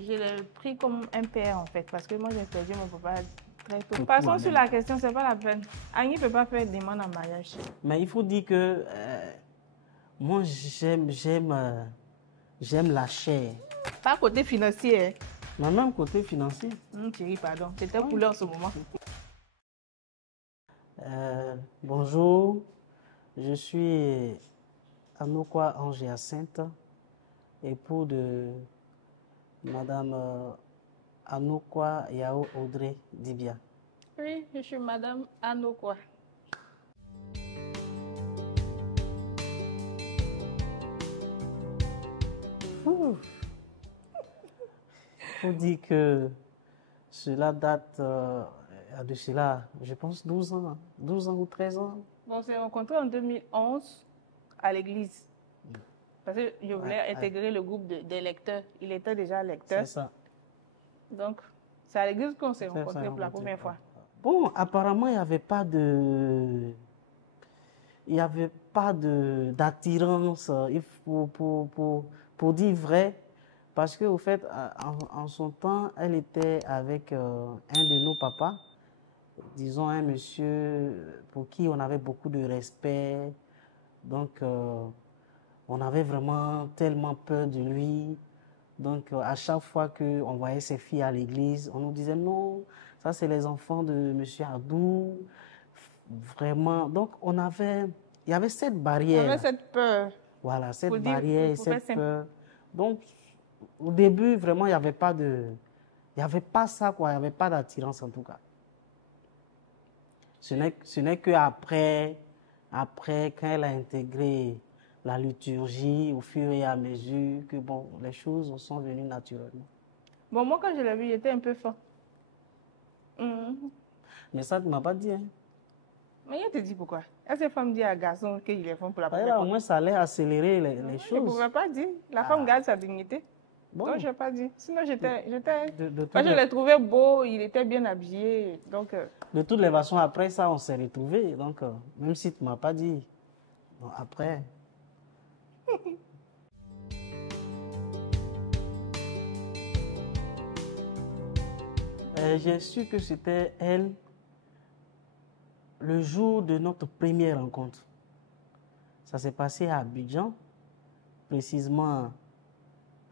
Je l'ai pris comme un père en fait, parce que moi j'ai perdu mon papa très tôt. Passons sur la question, c'est pas la peine. Agni ne peut pas faire demande en mariage. Mais il faut dire que moi j'aime la chair. Pas côté financier. Mais même côté financier. Thierry, pardon. C'était pour l'heure en ce moment. Bonjour, je suis Anokwa Ange-Hyacinthe, époux de Madame Anokwa Yao Audrey Dibia. Oui, je suis Madame Anokwa. Il faut dire que cela date de cela, je pense, 12 ans ou 13 ans. On s'est rencontrés en 2011 à l'église. Parce que je voulais intégrer le groupe des lecteurs. Il était déjà lecteur. C'est ça. Donc, c'est à l'église qu'on s'est rencontrés pour la première fois. Bon, apparemment, il n'y avait pas de... Il n'y avait pas d'attirance, pour dire vrai, parce qu'au fait, en son temps, elle était avec un de nos papas, disons un monsieur pour qui on avait beaucoup de respect, donc on avait vraiment tellement peur de lui. Donc à chaque fois qu'on voyait ses filles à l'église, on nous disait non, ça c'est les enfants de monsieur Adou. Vraiment, donc il y avait cette barrière. Il y avait cette peur. Voilà, cette barrière, cette peur. Donc, au début, vraiment, il n'y avait pas ça, quoi. Il n'y avait pas d'attirance, en tout cas. Ce n'est qu'après, quand elle a intégré la liturgie, au fur et à mesure, que, bon, les choses sont venues naturellement. Bon, moi, quand je l'ai vu, il était un peu fin. Mais ça, tu ne m'as pas dit, hein. Mais il te dit pourquoi? Est-ce que la femme dit à un garçon qu'il est femme pour la première fois? fois? Au moins, ça allait accélérer les choses. Je ne pouvais pas dire. La femme garde sa dignité. Bon. Donc, je n'ai pas dit. Sinon, j'étais... Quand je l'ai trouvé beau, il était bien habillé. Donc, de toutes les façons, après ça, on s'est retrouvés. Donc, même si tu ne m'as pas dit, bon, après... J'ai su que c'était elle le jour de notre première rencontre. Ça s'est passé à Abidjan, précisément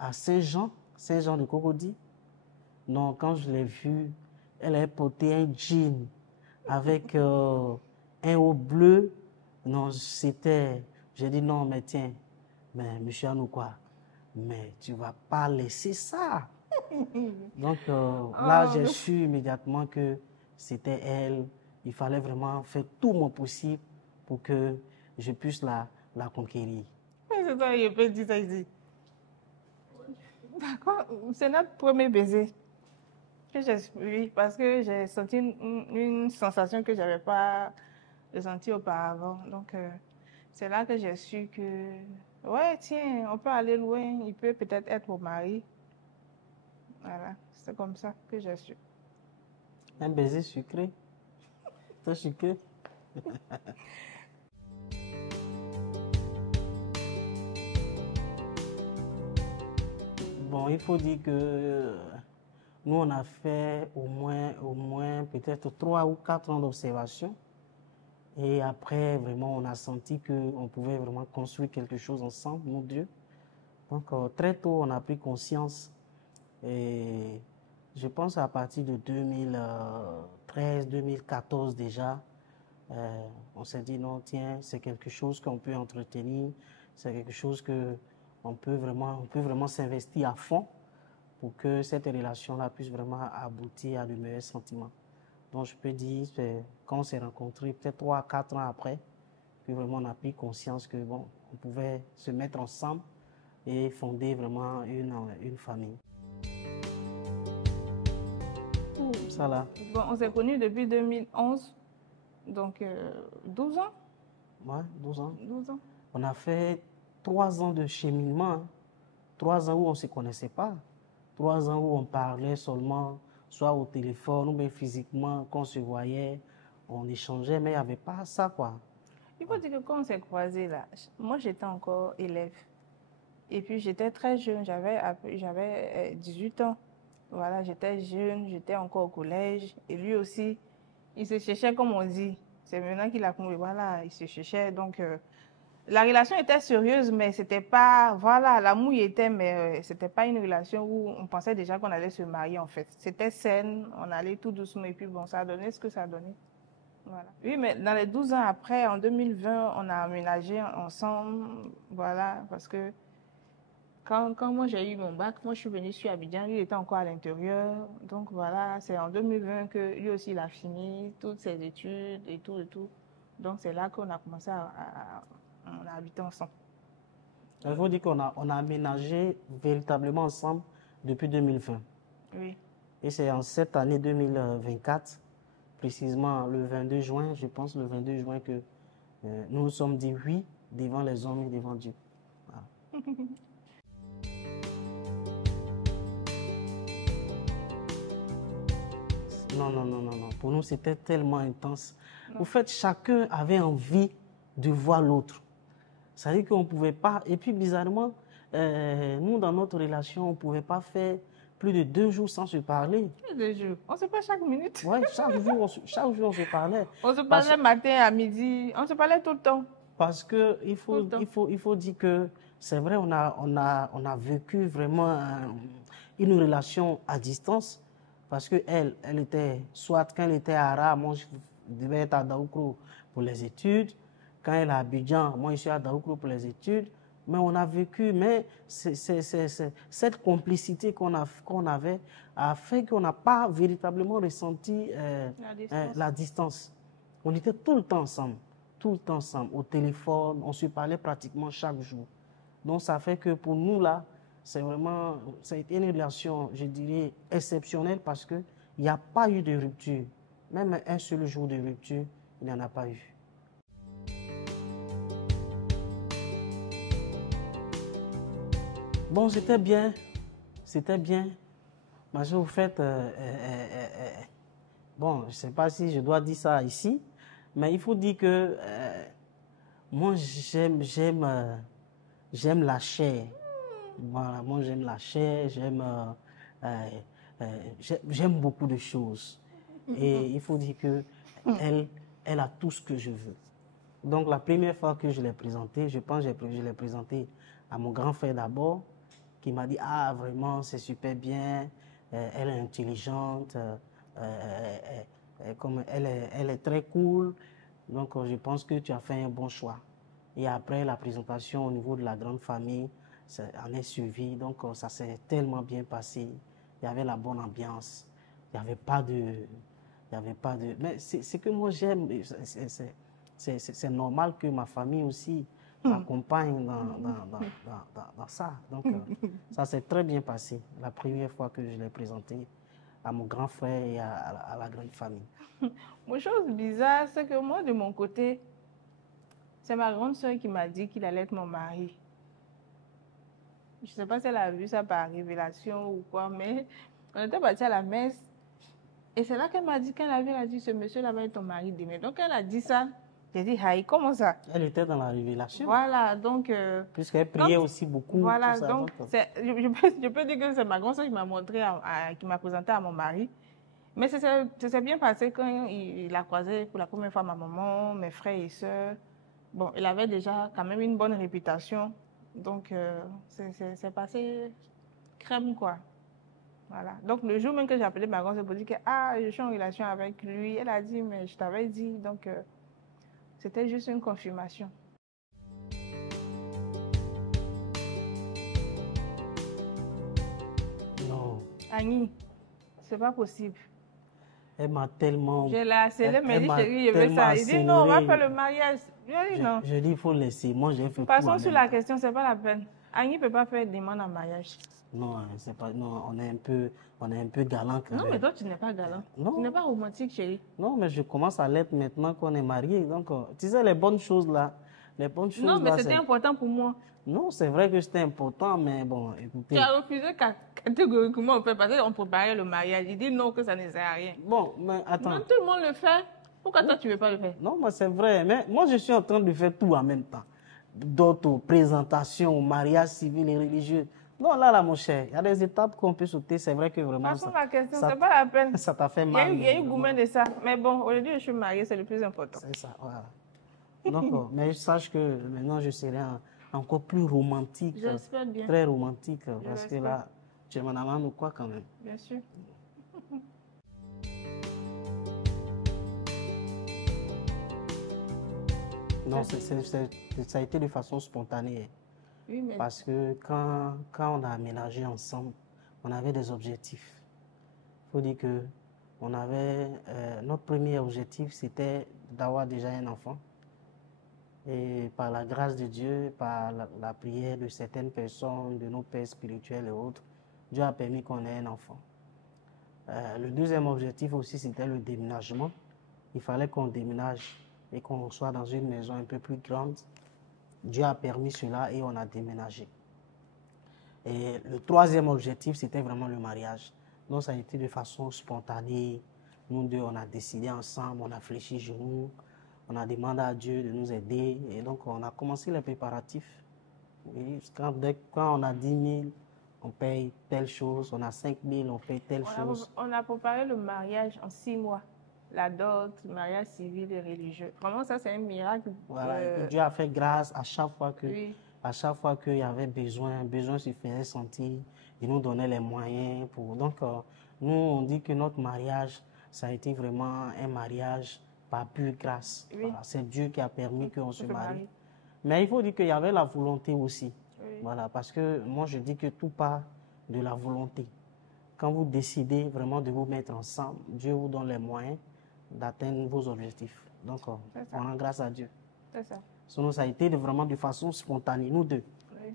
à Saint-Jean de Cocody. Non, quand je l'ai vue, elle avait porté un jean avec un haut bleu. Non, c'était... J'ai dit non, mais tiens, mais monsieur Anokwa, mais tu ne vas pas laisser ça. Donc là, j'ai su immédiatement que c'était elle. Il fallait vraiment faire tout mon possible pour que je puisse la conquérir. Mais c'est ça, il peut dire ça ici. D'accord, c'est notre premier baiser. Oui, parce que j'ai senti une sensation que je n'avais pas ressentie auparavant. Donc, c'est là que j'ai su que, ouais, tiens, on peut aller loin, il peut peut-être être mon mari. Voilà, c'est comme ça que j'ai su. Un baiser sucré. Toi, sucré. Bon, il faut dire que nous, on a fait au moins peut-être 3 ou 4 ans d'observation. Et après, vraiment, on a senti qu'on pouvait vraiment construire quelque chose ensemble, nous deux. Donc, très tôt, on a pris conscience. Et je pense à partir de 2013, 2014 déjà, on s'est dit non, tiens, c'est quelque chose qu'on peut entretenir, c'est quelque chose qu'on peut vraiment s'investir à fond pour que cette relation-là puisse vraiment aboutir à de meilleurs sentiments. Donc, je peux dire, quand on s'est rencontrés, peut-être 3 à 4 ans après, que vraiment on a pris conscience que bon, on pouvait se mettre ensemble et fonder vraiment une famille. Ça là. Bon, on s'est connus depuis 2011, donc 12 ans. Ouais, 12 ans. 12 ans. On a fait 3 ans de cheminement, hein. 3 ans où on ne se connaissait pas, 3 ans où on parlait seulement, soit au téléphone ou bien physiquement, quand on se voyait, on échangeait, mais il n'y avait pas ça, quoi. Il faut dire que quand on s'est croisés là, moi j'étais encore élève. Et puis, j'étais très jeune, j'avais 18 ans. Voilà, j'étais jeune, j'étais encore au collège. Et lui aussi, il se cherchait, comme on dit. C'est maintenant qu'il a compris, voilà, il se cherchait. Donc, la relation était sérieuse, mais c'était pas, voilà, l'amour y était, mais c'était pas une relation où on pensait déjà qu'on allait se marier, en fait. C'était saine, on allait tout doucement, et puis bon, ça a donné ce que ça a donné. Voilà. Oui, mais dans les 12 ans après, en 2020, on a aménagé ensemble, voilà, parce que quand moi j'ai eu mon bac, moi je suis venue sur Abidjan, lui était encore à l'intérieur. Donc voilà, c'est en 2020 que lui aussi il a fini toutes ses études et tout et tout. Donc c'est là qu'on a commencé on a habité ensemble. Il faut dire on a aménagé véritablement ensemble depuis 2020. Oui. Et c'est en cette année 2024, précisément le 22 juin, je pense le 22 juin, que nous nous sommes dit oui devant les hommes et devant Dieu. Voilà. Non, non, non, non, non. Pour nous, c'était tellement intense. En fait, chacun avait envie de voir l'autre. C'est-à-dire qu'on ne pouvait pas. Et puis, bizarrement, nous, dans notre relation, on ne pouvait pas faire plus de 2 jours sans se parler. 2 jours. On se parle chaque minute. Oui, chaque jour, on se parlait. On se parlait matin, à midi. On se parlait tout le temps. Parce qu'il faut dire que c'est vrai, on a vécu vraiment une relation à distance. Parce qu'elle était, soit quand elle était à Ara, moi je devais être à Daoukro pour les études. Quand elle est à Abidjan, moi je suis à Daoukro pour les études. Mais on a vécu, mais cette complicité qu'on avait a fait qu'on n'a pas véritablement ressenti la distance. On était tout le temps ensemble, au téléphone, on se parlait pratiquement chaque jour. Donc ça fait que pour nous là, c'est une relation, je dirais, exceptionnelle parce qu'il n'y a pas eu de rupture. Même un seul jour de rupture, il n'y en a pas eu. Bon, c'était bien. Mais au fait, bon, je ne sais pas si je dois dire ça ici, mais il faut dire que moi, j'aime la chair. Voilà, moi j'aime la chair, j'aime beaucoup de choses. Et il faut dire que elle a tout ce que je veux. Donc la première fois que je l'ai présentée, je pense que je l'ai présentée à mon grand frère d'abord, qui m'a dit, ah vraiment c'est super bien, elle est intelligente, comme elle est très cool. Donc je pense que tu as fait un bon choix. Et après la présentation au niveau de la grande famille, ça en est suivi, donc ça s'est tellement bien passé. Il y avait la bonne ambiance, il n'y avait pas de... Mais c'est que moi j'aime, c'est normal que ma famille aussi m'accompagne dans ça. Donc ça s'est très bien passé, la première fois que je l'ai présenté à mon grand frère et à la grande famille. Une chose bizarre, c'est que moi de mon côté, c'est ma grande soeur qui m'a dit qu'il allait être mon mari. Je ne sais pas si elle a vu ça par révélation ou quoi, mais on était partis à la messe. Et c'est là qu'elle m'a dit, quand elle a dit, ce monsieur-là va être ton mari demain. Donc elle a dit ça. J'ai dit, Haï, comment ça? Elle était dans la révélation. Voilà, donc... puisqu'elle priait aussi beaucoup. Voilà, donc je peux dire que c'est ma grande soeur qui m'a montré, qui m'a présenté à mon mari. Mais ça s'est bien passé quand il a croisé pour la première fois ma maman, mes frères et sœurs. Bon, il avait déjà quand même une bonne réputation. Donc, c'est passé crème, quoi. Voilà. Donc, le jour même que j'ai appelé ma grande, c'est pour dire que je suis en relation avec lui. Elle a dit, mais je t'avais dit. Donc, c'était juste une confirmation. Non. Annie, c'est pas possible. Elle m'a tellement... Je l'ai harcelé, mais dit, chérie, je veux ça. Il dit, non, on va faire le mariage. Je dis, non. Je dis, il faut laisser. Moi, j'ai fait... Passons sur la question, c'est pas la peine. Annie ne peut pas faire demande en mariage. Non, c'est pas... Non, on est un peu galant quand même. Non, mais toi, tu n'es pas galant. Non. Tu n'es pas romantique, chérie. Non, mais je commence à l'être maintenant qu'on est mariés. Donc, tu sais, les bonnes choses là... Les bonnes choses non, mais c'était important pour moi. Non, c'est vrai que c'était important, mais bon, écoutez... Tu as refusé catégoriquement, en fait, parce qu'on préparait le mariage. Il dit non, que ça ne sert à rien. Bon, mais attends... Non, tout le monde le fait. Pourquoi toi, tu ne veux pas le faire? Non, mais c'est vrai. Mais moi, je suis en train de faire tout en même temps. d'autres présentations au mariage civil et religieux. Non, là, mon cher, il y a des étapes qu'on peut sauter. C'est vrai que vraiment, Passons à la question, c'est pas la peine. ça t'a fait Il y mal. a eu gourmet de ça. Mais bon, aujourd'hui, je suis mariée, c'est le plus important. C'est ça, voilà. Donc, mais sache que maintenant, je serai encore plus romantique. J'espère bien. Très romantique, parce que là, tu es mon amant ou quoi quand même? Bien sûr. Non, ça a été de façon spontanée. Oui, mais... Parce que quand on a aménagé ensemble, on avait des objectifs. Il faut dire que on avait, notre premier objectif, c'était d'avoir déjà un enfant. Et par la grâce de Dieu, par la prière de certaines personnes, de nos pères spirituels et autres, Dieu a permis qu'on ait un enfant. Le deuxième objectif aussi, c'était le déménagement. Il fallait qu'on déménage et qu'on soit dans une maison un peu plus grande. Dieu a permis cela et on a déménagé. Et le troisième objectif, c'était vraiment le mariage. Donc ça a été de façon spontanée. Nous deux, on a décidé ensemble, on a fléchi genoux, on a demandé à Dieu de nous aider. Et donc on a commencé les préparatifs. Et quand on a 10 000, on paye telle chose. On a 5 000, on paye telle chose. On a préparé le mariage en 6 mois. La dot, le mariage civil et religieux. Vraiment, ça, c'est un miracle. Voilà, Dieu a fait grâce à chaque fois que, à chaque fois qu'il y avait besoin se faisait sentir. Il nous donnait les moyens pour. Donc, nous, on dit que notre mariage, ça a été vraiment un mariage par pure grâce. Oui. Voilà, c'est Dieu qui a permis qu'on se marie. Mais il faut dire qu'il y avait la volonté aussi. Oui. Voilà, parce que moi, je dis que tout part de la volonté. Quand vous décidez vraiment de vous mettre ensemble, Dieu vous donne les moyens d'atteindre vos objectifs. Donc, on rend grâce à Dieu. C'est ça. Sinon, ça a été vraiment de façon spontanée, nous deux. Oui.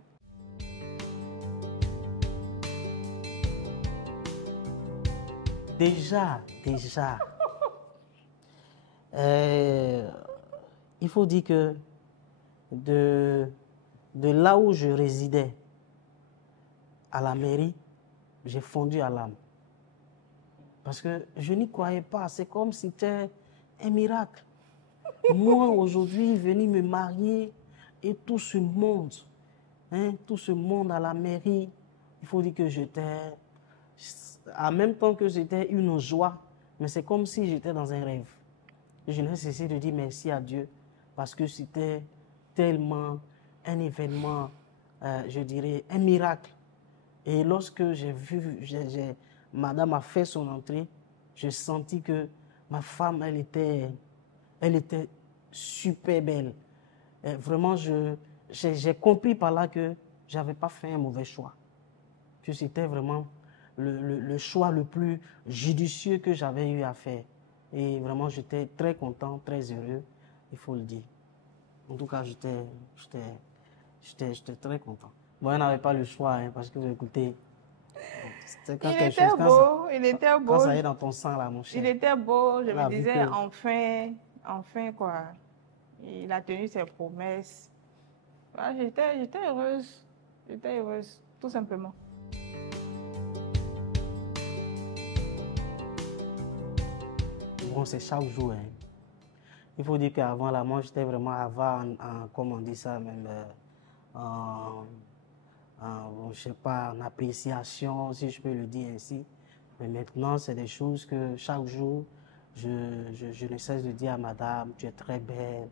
Déjà, il faut dire que de là où je résidais à la mairie, j'ai fondu à l'âme. Parce que je n'y croyais pas. C'est comme si c'était un miracle. Moi, aujourd'hui, venir me marier et tout ce monde à la mairie, il faut dire que j'étais, en même temps que c'était une joie, mais c'est comme si j'étais dans un rêve. Je n'ai cessé de dire merci à Dieu parce que c'était tellement un événement, je dirais, un miracle. Et lorsque j'ai vu, Madame a fait son entrée, j'ai senti que ma femme, elle était super belle. Et vraiment, j'ai compris par là que je n'avais pas fait un mauvais choix. Que c'était vraiment le choix le plus judicieux que j'avais eu à faire. Et vraiment, j'étais très content, très heureux, il faut le dire. En tout cas, j'étais très content. Bon, on n'avait pas le choix, parce que, écoutez, il était beau. Quand ça est dans ton sang, là, mon cher. Il était beau, je me disais, enfin, quoi. Il a tenu ses promesses. Voilà, j'étais heureuse. J'étais heureuse, tout simplement. Bon, c'est chaque jour. Il faut dire qu'avant, là, moi, j'étais vraiment comment on dit ça, même, je sais pas, en appréciation, si je peux le dire ainsi. Mais maintenant, c'est des choses que chaque jour, je ne cesse de dire à madame, tu es très belle.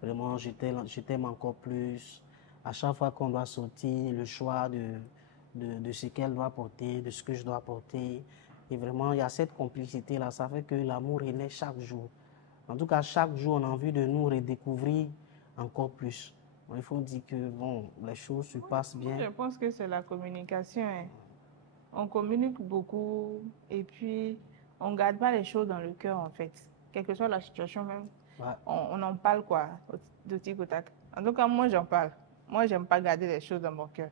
Vraiment, je t'aime encore plus. À chaque fois qu'on doit sortir, le choix de ce qu'elle doit porter, de ce que je dois porter. Et vraiment, il y a cette complicité-là. Ça fait que l'amour est né chaque jour. En tout cas, chaque jour, on a envie de nous redécouvrir encore plus. Il faut dire que bon, les choses se passent bien. Je pense que c'est la communication. On communique beaucoup et puis on ne garde pas les choses dans le cœur en fait. Quelle que soit la situation même, on en parle quoi, de tic au tac. En tout cas, moi j'en parle. Moi, j'aime pas garder les choses dans mon cœur.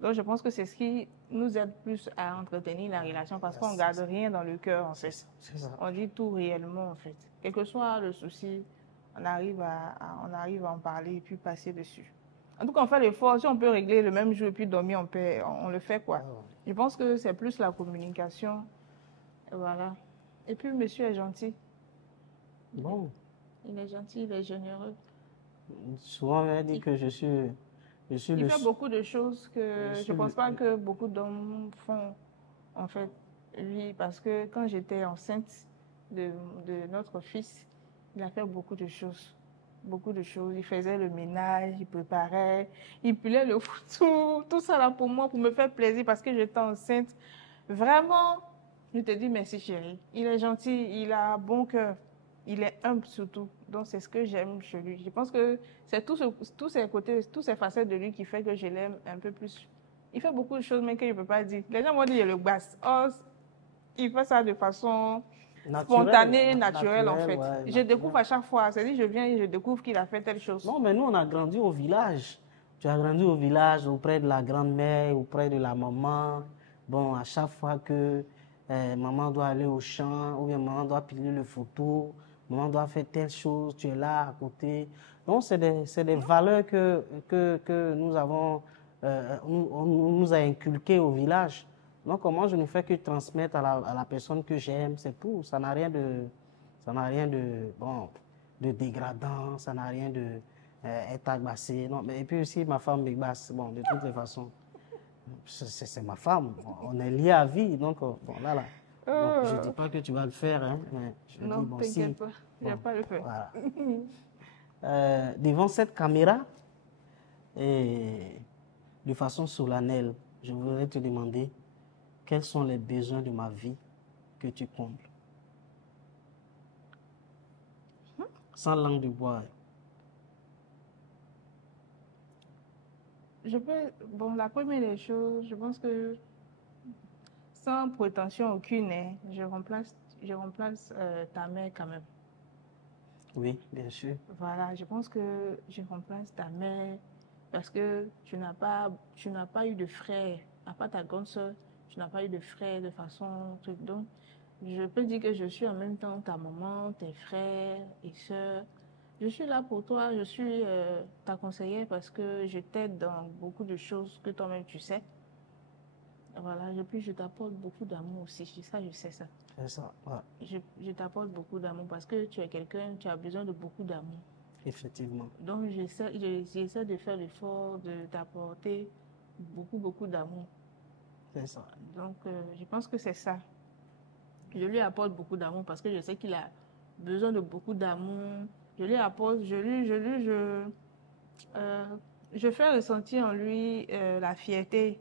Donc je pense que c'est ce qui nous aide plus à entretenir la relation parce qu'on ne garde rien dans le cœur en fait. C'est ça. On dit tout réellement en fait. Quel que soit le souci, on arrive à en parler et puis passer dessus. En tout cas, on fait l'effort. Si on peut régler le même jour et puis dormir, on le fait quoi. Je pense que c'est plus la communication. Et voilà. Et puis, monsieur est gentil. Bon. Il est gentil, il est généreux. Souvent, on dit que je suis Il le... fait beaucoup de choses que je je suis ne pense le- pas que beaucoup d'hommes font, en fait, lui, parce que quand j'étais enceinte de, de notre fils, il a fait beaucoup de choses. Beaucoup de choses. Il faisait le ménage, il préparait, il pilait le tout ça là pour moi, pour me faire plaisir parce que j'étais enceinte. Vraiment, je te dis merci chérie. Il est gentil, il a un bon cœur, il est humble surtout. Donc c'est ce que j'aime chez lui. Je pense que c'est tous ces côtés, tous ces facettes de lui qui fait que je l'aime un peu plus. Il fait beaucoup de choses mais que je ne peux pas dire. Les gens m'ont dit il le basse. Oh, il fait ça de façon spontanée, naturelle en fait. ouais, Je découvre naturel. à chaque fois. C'est-à-dire je viens et je découvre qu'il a fait telle chose. Non, mais nous, on a grandi au village. Tu as grandi au village, auprès de la grand-mère, auprès de la maman. Bon, à chaque fois que maman doit aller au champ, ou bien maman doit piler le photo, maman doit faire telle chose, tu es là à côté. Donc, c'est des valeurs que nous avons, on nous a inculquées au village. Donc, moi, je ne fais que transmettre à la personne que j'aime, c'est tout. Ça n'a rien de, bon, de dégradant, ça n'a rien de être agacé. Non, mais, et puis aussi, ma femme m'agace. Bon, de toutes les façons, c'est ma femme. On est liés à vie. Donc, bon, là. Bon, je ne dis pas que tu vas le faire, hein, mais je dis, Non, bon, si. t'inquiète pas, je ne vais Bon, pas le faire. voilà. Devant cette caméra, et de façon solennelle, je voudrais te demander quels sont les besoins de ma vie que tu combles. Sans langue de bois. Bon, la première des choses, je pense que sans prétention aucune, hein, je remplace ta mère quand même. Oui, bien sûr. Voilà, je pense que je remplace ta mère parce que tu n'as pas eu de frère, à part ta grande soeur, tu n'as pas eu de frère de façon truc. Donc, je peux dire que je suis en même temps ta maman, tes frères et sœurs. Je suis là pour toi, je suis ta conseillère parce que je t'aide dans beaucoup de choses que toi-même tu sais. Voilà, et puis je t'apporte beaucoup d'amour aussi. Ça, je sais ça. C'est ça, ouais, Je t'apporte beaucoup d'amour parce que tu es quelqu'un, tu as besoin de beaucoup d'amour. effectivement. Donc, j'essaie de faire l'effort de t'apporter beaucoup, beaucoup d'amour. C'est ça. Donc, je pense que c'est ça. Je lui apporte beaucoup d'amour parce que je sais qu'il a besoin de beaucoup d'amour. Je lui apporte, euh, je fais ressentir en lui la fierté.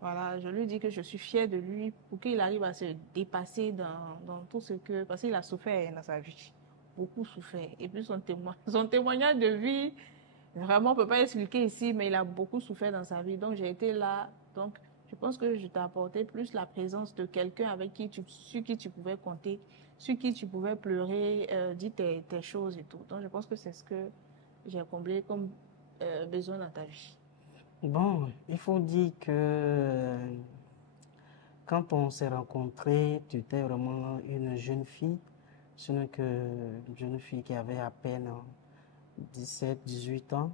Voilà, je lui dis que je suis fière de lui pour qu'il arrive à se dépasser dans tout ce que... Parce qu'il a souffert dans sa vie, beaucoup souffert. Et puis son témoignage de vie, vraiment, on ne peut pas expliquer ici, mais il a beaucoup souffert dans sa vie. Donc, j'ai été là. Donc, je pense que je t'ai apporté plus la présence de quelqu'un sur qui tu pouvais compter, sur qui tu pouvais pleurer, dire tes choses et tout. Donc, je pense que c'est ce que j'ai comblé comme besoin dans ta vie. Bon, il faut dire que quand on s'est rencontrés, tu étais vraiment une jeune fille. Ce n'est qu'une jeune fille qui avait à peine 17, 18 ans.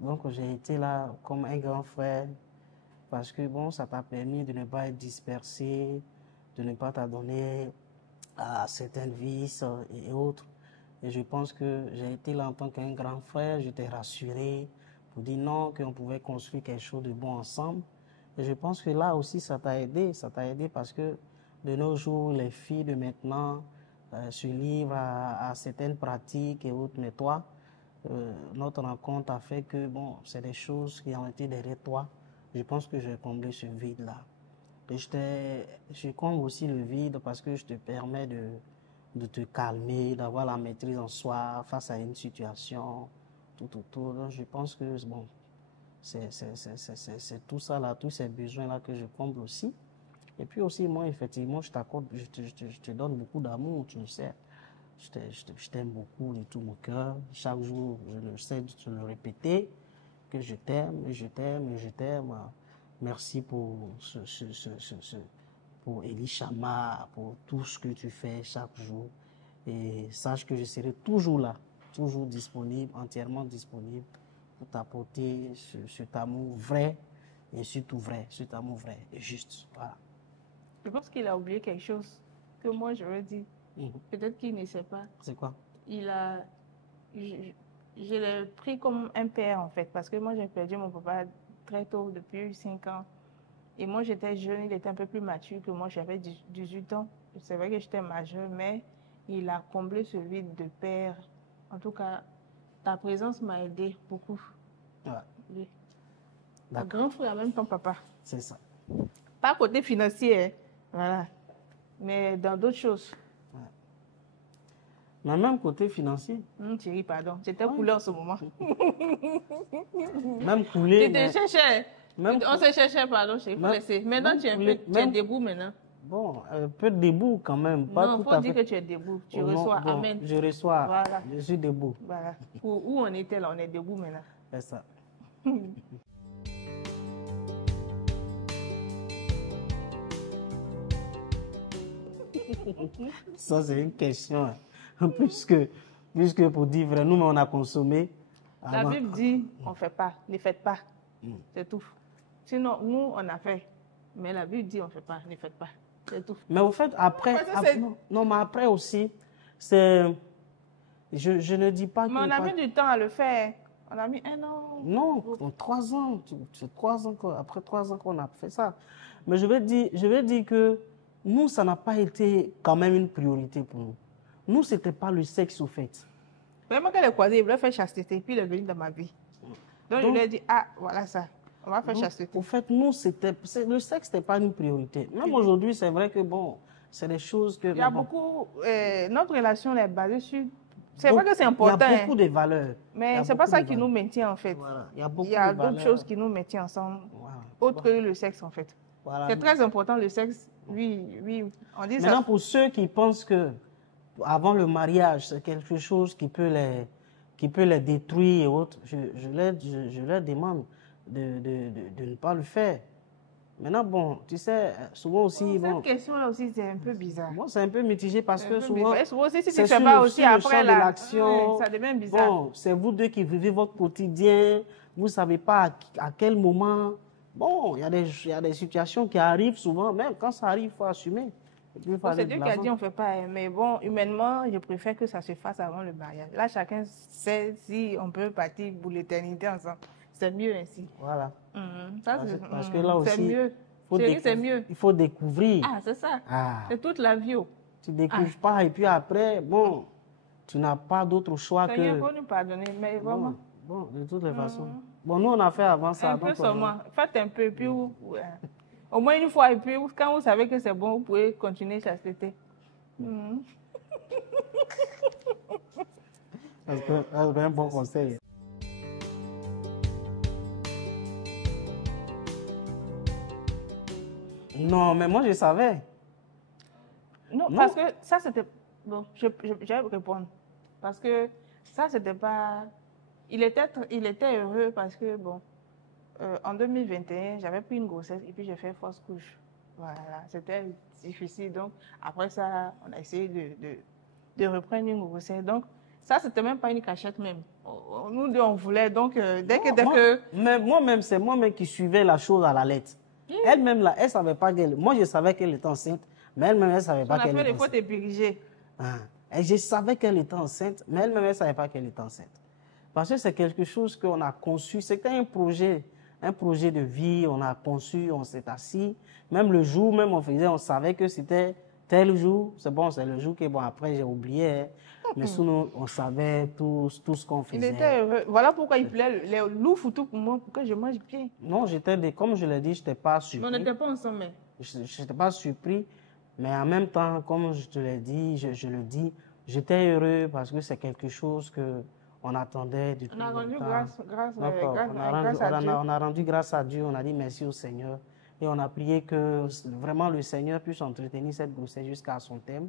Donc j'ai été là comme un grand frère parce que bon, ça t'a permis de ne pas être dispersé, de ne pas t'adonner à certaines vices et autres. Et je pense que j'ai été là en tant qu'un grand frère, je t'ai rassuré pour dire non, qu'on pouvait construire quelque chose de bon ensemble. Et je pense que là aussi, ça t'a aidé parce que de nos jours, les filles de maintenant se livrent à certaines pratiques et autres. Mais toi, notre rencontre a fait que, bon, c'est des choses qui ont été derrière toi. Je pense que j'ai comblé ce vide-là. Et je comble aussi le vide parce que je te permets de te calmer, d'avoir la maîtrise en soi face à une situation, tout autour. Donc, je pense que, bon, c'est tout ça là, tous ces besoins-là que je comble aussi. Et puis aussi, moi, effectivement, je te donne beaucoup d'amour, tu le sais. Je t'aime beaucoup de tout mon cœur. Chaque jour, je sais de te le répéter, que je t'aime, et je t'aime, et je t'aime. Merci pour pour Elie Chama, pour tout ce que tu fais chaque jour. Et sache que je serai toujours là, toujours disponible, entièrement disponible pour t'apporter cet amour vrai et surtout vrai, cet amour vrai et juste. Voilà. Je pense qu'il a oublié quelque chose que moi, je vais dire. Mhm. Peut-être qu'il ne sait pas. C'est quoi? Il a, je, je l'ai pris comme un père, en fait, parce que moi, j'ai perdu mon papa très tôt, depuis 5 ans. Et moi, j'étais jeune, il était un peu plus mature que moi, j'avais 18 ans. C'est vrai que j'étais majeure, mais il a comblé ce vide de père. En tout cas, ta présence m'a aidé beaucoup. Ouais, Oui. Un d'accord, grand frère, en même temps, papa. c'est ça. Pas côté financier, hein, voilà, mais dans d'autres choses. Mais même côté financier, Thierry, pardon, j'étais coulé en ce moment. même couler, Tu te cherchais. même On se cherchait, pardon, chérie, faut même- laisser. Maintenant, même tu es, couler, tu es même- debout maintenant. bon, un peu debout quand même, pas Non, il tout faut à dire fait. que tu es debout. Tu Oh non, reçois. bon, Amen. je reçois, Voilà. je suis debout, Voilà. Où on était là, on est debout maintenant. c'est ça. Ça, c'est une question, hein. puisque pour dire vrai, nous, on a consommé La avant. Bible dit, on ne fait pas, ne faites pas. C'est tout. Sinon, nous, on a fait. Mais la Bible dit, on ne fait pas, ne faites pas. C'est tout. Mais au fait, après, Parce que c'est- non, mais après aussi, c'est, je ne dis pas que... Mais on a mis du temps à le faire. On a mis 1 an. Non, en 3 ans, c'est 3 ans, après 3 ans qu'on a fait ça. Mais je vais dire que nous, ça n'a pas été quand même une priorité pour nous. Nous, ce n'était pas le sexe au fait. Vraiment, quand elle est croisée, il voulait faire chasteté, puis il est venu dans ma vie. Donc, je Donc- lui ai dit, ah, voilà ça. On va faire Donc, chasteté. au fait, nous, le sexe n'était pas une priorité. Même aujourd'hui, c'est vrai que bon, c'est des choses que... Il y a mais bon, beaucoup. Notre relation elle est basée sur. C'est vrai que c'est important. il y a beaucoup hein, de valeurs. Il y mais a c'est pas beaucoup ça de qui nous valeurs. maintient en fait. Voilà, il y a beaucoup Il y a de d'autres valeurs. choses qui nous maintiennent ensemble, Voilà. autre que le sexe en fait. Voilà. C'est très important le sexe. Oui, oui. On dit Maintenant, ça. pour ceux qui pensent que avant le mariage, c'est quelque chose qui peut les détruire et autres, je leur demande de ne pas le faire. Maintenant, bon, tu sais, souvent aussi, bon, Cette question-là aussi, c'est un peu bizarre. moi, c'est un peu mitigé parce C'est que un peu souvent, bizarre. Et souvent aussi, si tu c'est ne fais sur pas le- aussi sur le après champ de là, l'action. ça devient bizarre. Bon, c'est vous deux qui vivez votre quotidien, vous ne savez pas à quel moment. Bon, il y a des situations qui arrivent souvent, même quand ça arrive, il faut assumer. Et puis, il faut Bon, aller c'est de Dieu qui a l'avant. dit on ne fait pas, hein, mais bon, humainement, je préfère que ça se fasse avant le mariage. Là, chacun sait si on peut partir pour l'éternité ensemble. C'est mieux ainsi. Voilà. Ça, Parce que là aussi, c'est mieux. faut Chérie, c'est mieux. il faut découvrir. Ah, c'est ça. Ah. C'est toute la vie. Tu ne découvres pas et puis après, bon, tu n'as pas d'autre choix Seigneur, que... faut nous pardonner, mais vraiment, Bon, de toutes les façons. Bon, nous, on a fait avant ça. un peu donc, seulement. Faites un peu, puis au moins une fois, et puis quand vous savez que c'est bon, vous pouvez continuer chasteté. c'est un bon conseil. Non, mais moi, je savais. Non, Non. parce que ça, c'était... Bon, je vais répondre. Parce que ça, c'était pas... Il était heureux parce que, bon, en 2021, j'avais pris une grossesse et puis j'ai fait fausse couche. Voilà, c'était difficile. Donc, après ça, on a essayé de reprendre une grossesse. Donc, ça, c'était même pas une cachette même. Nous deux, on voulait. Donc, dès que... Mais moi-même, c'est moi-même qui suivais la chose à la lettre. Elle-même, là, elle savait pas qu'elle... Moi, je savais qu'elle était enceinte, mais elle-même, elle savait On pas a qu'elle fait était des fautes enceinte. et dirigées. Ah. Et je savais qu'elle était enceinte, mais elle-même, elle savait pas qu'elle était enceinte. Parce que c'est quelque chose qu'on a conçu. C'était un projet de vie. On a conçu, on s'est assis. Même le jour, même on savait que c'était tel jour. C'est bon, c'est le jour que, bon, après, j'ai oublié. Hein. Mais sinon, on savait tout ce qu'on Il faisait. était heureux. Voilà pourquoi il plaît les loups foutus pour moi, pour que je mange bien. Non, comme je l'ai dit, je n'étais pas Mais on surpris. n'était pas ensemble. Mais... Je n'étais pas surpris. Mais en même temps, comme je te l'ai dit, je le dis, j'étais heureux parce que c'est quelque chose qu'on attendait depuis On a rendu longtemps. grâce à Dieu. On a rendu grâce à Dieu, on a dit merci au Seigneur. Et on a prié que vraiment le Seigneur puisse entretenir cette grossesse jusqu'à son terme.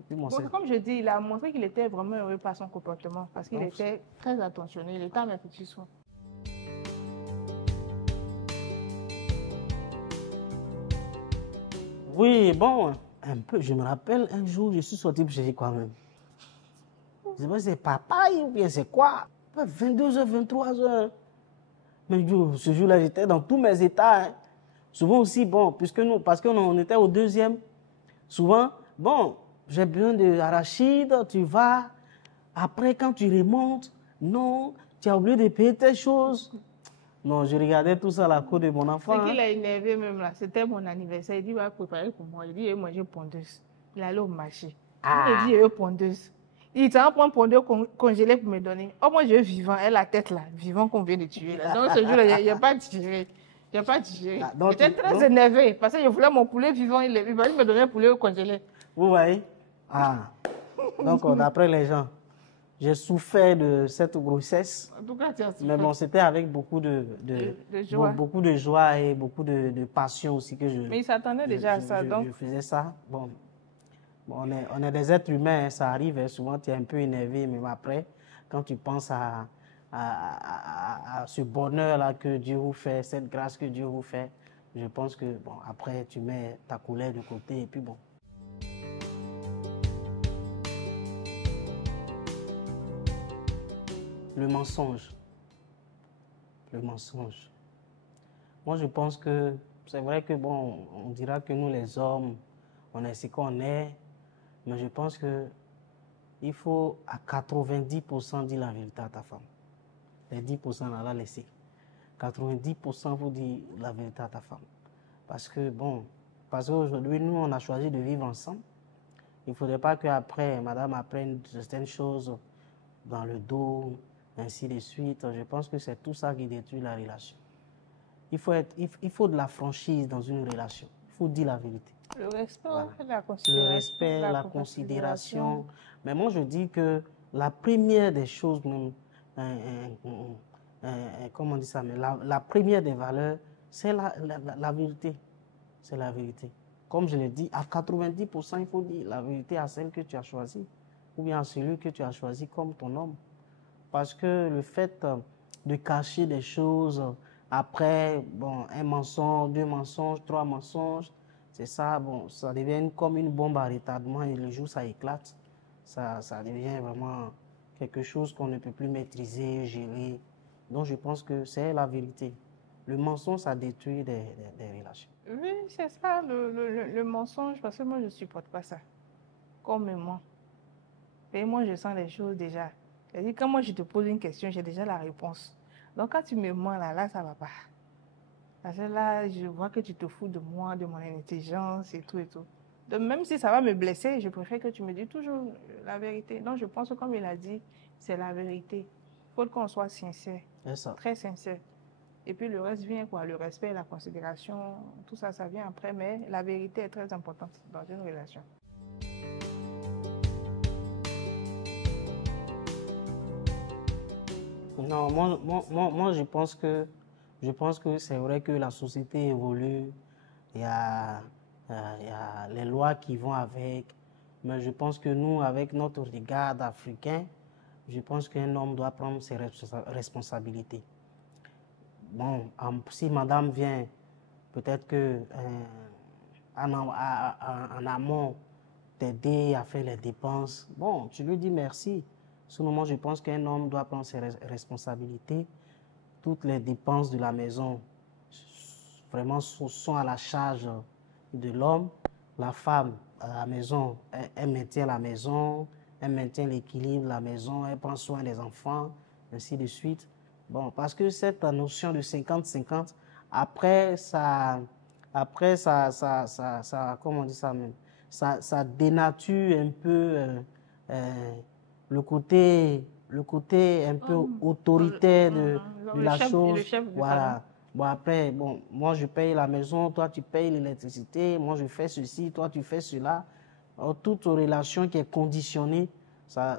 Et puis, Bon, comme je dis, il a montré qu'il était vraiment heureux par son comportement parce qu'il était très attentionné. Il était à mes petits soins. Oui, bon, un peu. Je me rappelle, un jour, je suis sorti pour chercher quoi même. Je sais pas si c'est papaye ou bien c'est quoi. 22h, 23h. Mais ce jour-là, j'étais dans tous mes états. Hein. Souvent aussi, bon, parce qu'on était au deuxième. Souvent, bon, j'ai besoin d'arachide, tu vas. Après, quand tu remontes, Non, tu as oublié de payer tes choses. Non, je regardais tout ça à la cour de mon enfant. Ce qui l'a énervé même là, c'était mon anniversaire. Il dit, va préparer pour moi. Il dit, il va manger pondeuse. Il allait au marché. Moi, il dit, il veut pondeuse. Il t'en prend pondeuse congelée pour me donner. Oh, moi, je veux vivant. Elle a la tête là, vivant qu'on vient de tuer. Là. Donc, ce jour-là, il n'y a pas digéré. Il n'y a pas digéré. J'étais très énervé parce que je voulais mon poulet vivant. Il me donnait un poulet congelé. Vous voyez? Ah. Donc, d'après les gens, j'ai souffert de cette grossesse. En tout cas, tu as souffert. Mais bon, c'était avec beaucoup de joie. Beaucoup de joie et beaucoup de passion aussi que je. Mais il s'attendait déjà à ça. Donc, je faisais ça. Bon, on est des êtres humains, hein, ça arrive. Hein, souvent, tu es un peu énervé, mais après, quand tu penses à ce bonheur-là que Dieu vous fait, cette grâce que Dieu vous fait, je pense que, bon, après, tu mets ta colère de côté et puis bon. Le mensonge. Le mensonge. Moi, je pense que c'est vrai que, bon, on dira que nous, les hommes, on est ce qu'on est, mais je pense que il faut à 90% dire la vérité à ta femme. Les 10% là, la laisser. 90% faut dire la vérité à ta femme. Parce que, bon, parce qu'aujourd'hui, nous, on a choisi de vivre ensemble. Il ne faudrait pas qu'après, madame apprenne certaines choses dans le dos, ainsi de suite. Je pense que c'est tout ça qui détruit la relation. Il faut de la franchise dans une relation. Il faut dire la vérité. Le respect, voilà. la considération. Le respect, la considération. Mais moi, je dis que la première des choses, même, comment on dit ça, mais la première des valeurs, c'est la vérité. C'est la vérité. Comme je l'ai dit, à 90%, il faut dire la vérité à celle que tu as choisie, ou bien à celui que tu as choisi comme ton homme. Parce que le fait de cacher des choses, après, bon, un mensonge, 2 mensonges, 3 mensonges, c'est ça, bon, ça devient comme une bombe à retardement et le jour ça éclate, ça devient vraiment quelque chose qu'on ne peut plus maîtriser, gérer. Donc je pense que c'est la vérité. Le mensonge, ça détruit des relations. Oui, c'est ça, le mensonge, parce que moi, je ne supporte pas ça. Comme moi. Et moi, je sens les choses déjà. C'est-à-dire, quand moi, je te pose une question, j'ai déjà la réponse. Donc, quand tu me mens, là, ça ne va pas. Parce que là, je vois que tu te fous de moi, de mon intelligence et tout et tout. Donc, même si ça va me blesser, je préfère que tu me dises toujours la vérité. Donc, je pense que, comme il a dit, c'est la vérité. Il faut qu'on soit sincère. C'est ça. Très sincère. Et puis, le reste vient, quoi. Le respect, la considération, tout ça, ça vient après. Mais la vérité est très importante dans une relation. Non, moi je pense que c'est vrai que la société évolue, il y a les lois qui vont avec, mais je pense que nous, avec notre regard africain, je pense qu'un homme doit prendre ses responsabilités. Bon, si madame vient, peut-être que en amont, t'aider à faire les dépenses, bon, tu lui dis merci. Sinon, moi, je pense qu'un homme doit prendre ses responsabilités. Toutes les dépenses de la maison vraiment sont à la charge de l'homme. La femme, à la maison, elle maintient la maison, elle maintient l'équilibre de la maison, elle prend soin des enfants, ainsi de suite. Bon, parce que cette notion de 50-50, comment on dit ça même? Ça dénature un peu le côté un peu autoritaire de la chose. Voilà. Bon, après, bon, moi je paye la maison, toi tu payes l'électricité, moi je fais ceci, toi tu fais cela. Alors, toute relation qui est conditionnée, ça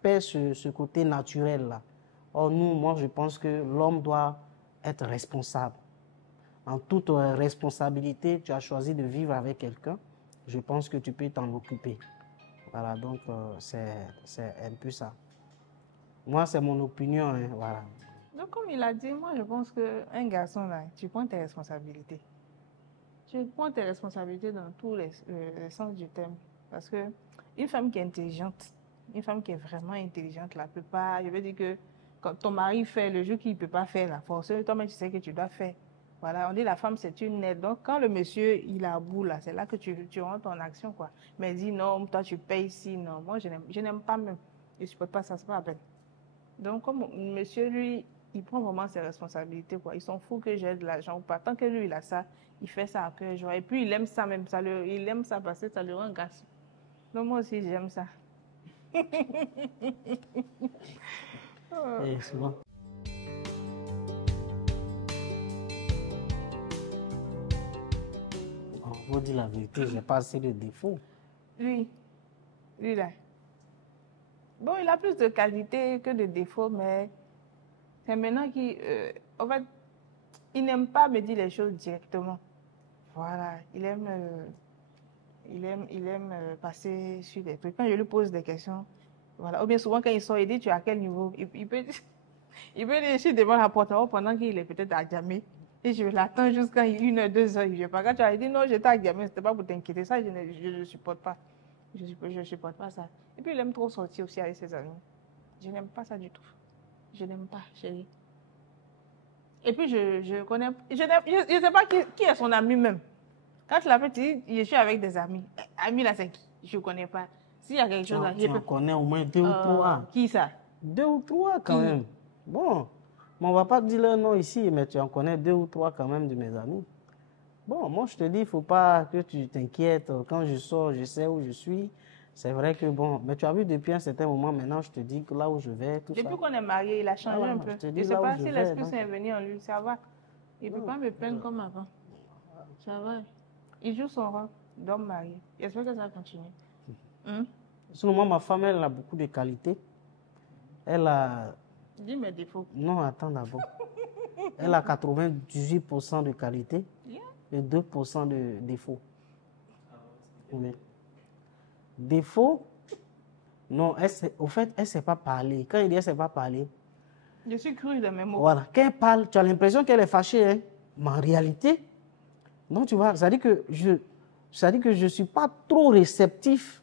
perd ce côté naturel-là. Or, moi je pense que l'homme doit être responsable. En toute responsabilité, tu as choisi de vivre avec quelqu'un, je pense que tu peux t'en occuper. Voilà, donc c'est un peu ça. Moi, c'est mon opinion, hein, voilà. Donc, comme il a dit, moi, je pense qu'un garçon, là, tu prends tes responsabilités. Tu prends tes responsabilités dans tous les sens du terme. Parce qu'une femme qui est intelligente, une femme qui est vraiment intelligente, la peut pas, je veux dire que quand ton mari fait le jeu qu'il ne peut pas faire, la force, toi-même, tu sais que tu dois faire. Voilà, on dit la femme, c'est une aide. Donc, quand le monsieur, il a bout, là, c'est là que tu rentres en action, quoi. Mais dis non, toi, tu payes ici, non. Moi, je n'aime pas même. Je ne supporte pas ça, c'est pas la peine. Donc, comme monsieur, lui, il prend vraiment ses responsabilités, quoi. Ils s'en fout que j'ai de l'argent ou pas. Tant que lui, il a ça, il fait ça à cœur joie. Et puis, il aime ça même. Il aime ça parce que ça le rend grâce. Donc, moi aussi, j'aime ça. Et souvent. On vous dire la vérité, j'ai pas assez de défauts. Lui, là. Bon, il a plus de qualités que de défauts, mais c'est maintenant qu'il... en fait, il n'aime pas me dire les choses directement. Voilà, il aime passer sur des trucs. Quand je lui pose des questions, voilà. Ou bien souvent, quand il sort, il dit, tu es à quel niveau? Il peut dire, je suis devant la porte pendant qu'il est peut-être à Djamé. Et je l'attends jusqu'à 1 heure, 2 heures. Il vient pas. Quand tu as dit, non, j'étais à Djamé, c'était pas pour t'inquiéter. Ça, je ne supporte pas. Je ne supporte pas ça. Et puis, il aime trop sortir aussi avec ses amis. Je n'aime pas ça du tout. Je n'aime pas, chérie. Et puis, je connais... Je ne sais pas qui est son ami même. Quand tu l'appelles, tu dis, je suis avec des amis. Amis, là, c'est qui? Je ne connais pas. S'il y a quelque chose... Tu en connais au moins 2 ou 3. Qui ça? 2 ou 3 quand même. Bon, mais on ne va pas te dire leur nom ici, mais tu en connais 2 ou 3 quand même de mes amis. Bon, moi, je te dis, il ne faut pas que tu t'inquiètes. Quand je sors, je sais où je suis. C'est vrai que bon, mais tu as vu depuis un certain moment, maintenant, je te dis que là où je vais, tout ça. Depuis qu'on est mariés, il a changé un peu. Je ne sais pas si l'Esprit Saint est venu en lui, ça va. Il ne peut pas me plaindre comme avant. Ça va. Il joue son rôle d'homme marié. J'espère que ça va continuer. Sinon, moi, ma femme, elle a beaucoup de qualités. Elle a... Dis mes défauts. Non, attends d'abord. Elle a 98% de qualité et 2% de défauts. Oui. Défaut, non, au fait, elle ne sait pas parler. Quand il dit elle ne sait pas parler, je suis crue de mes mots. Voilà, quand elle parle, tu as l'impression qu'elle est fâchée. Hein? Mais en réalité, non, tu vois, ça dit que je ne suis pas trop réceptif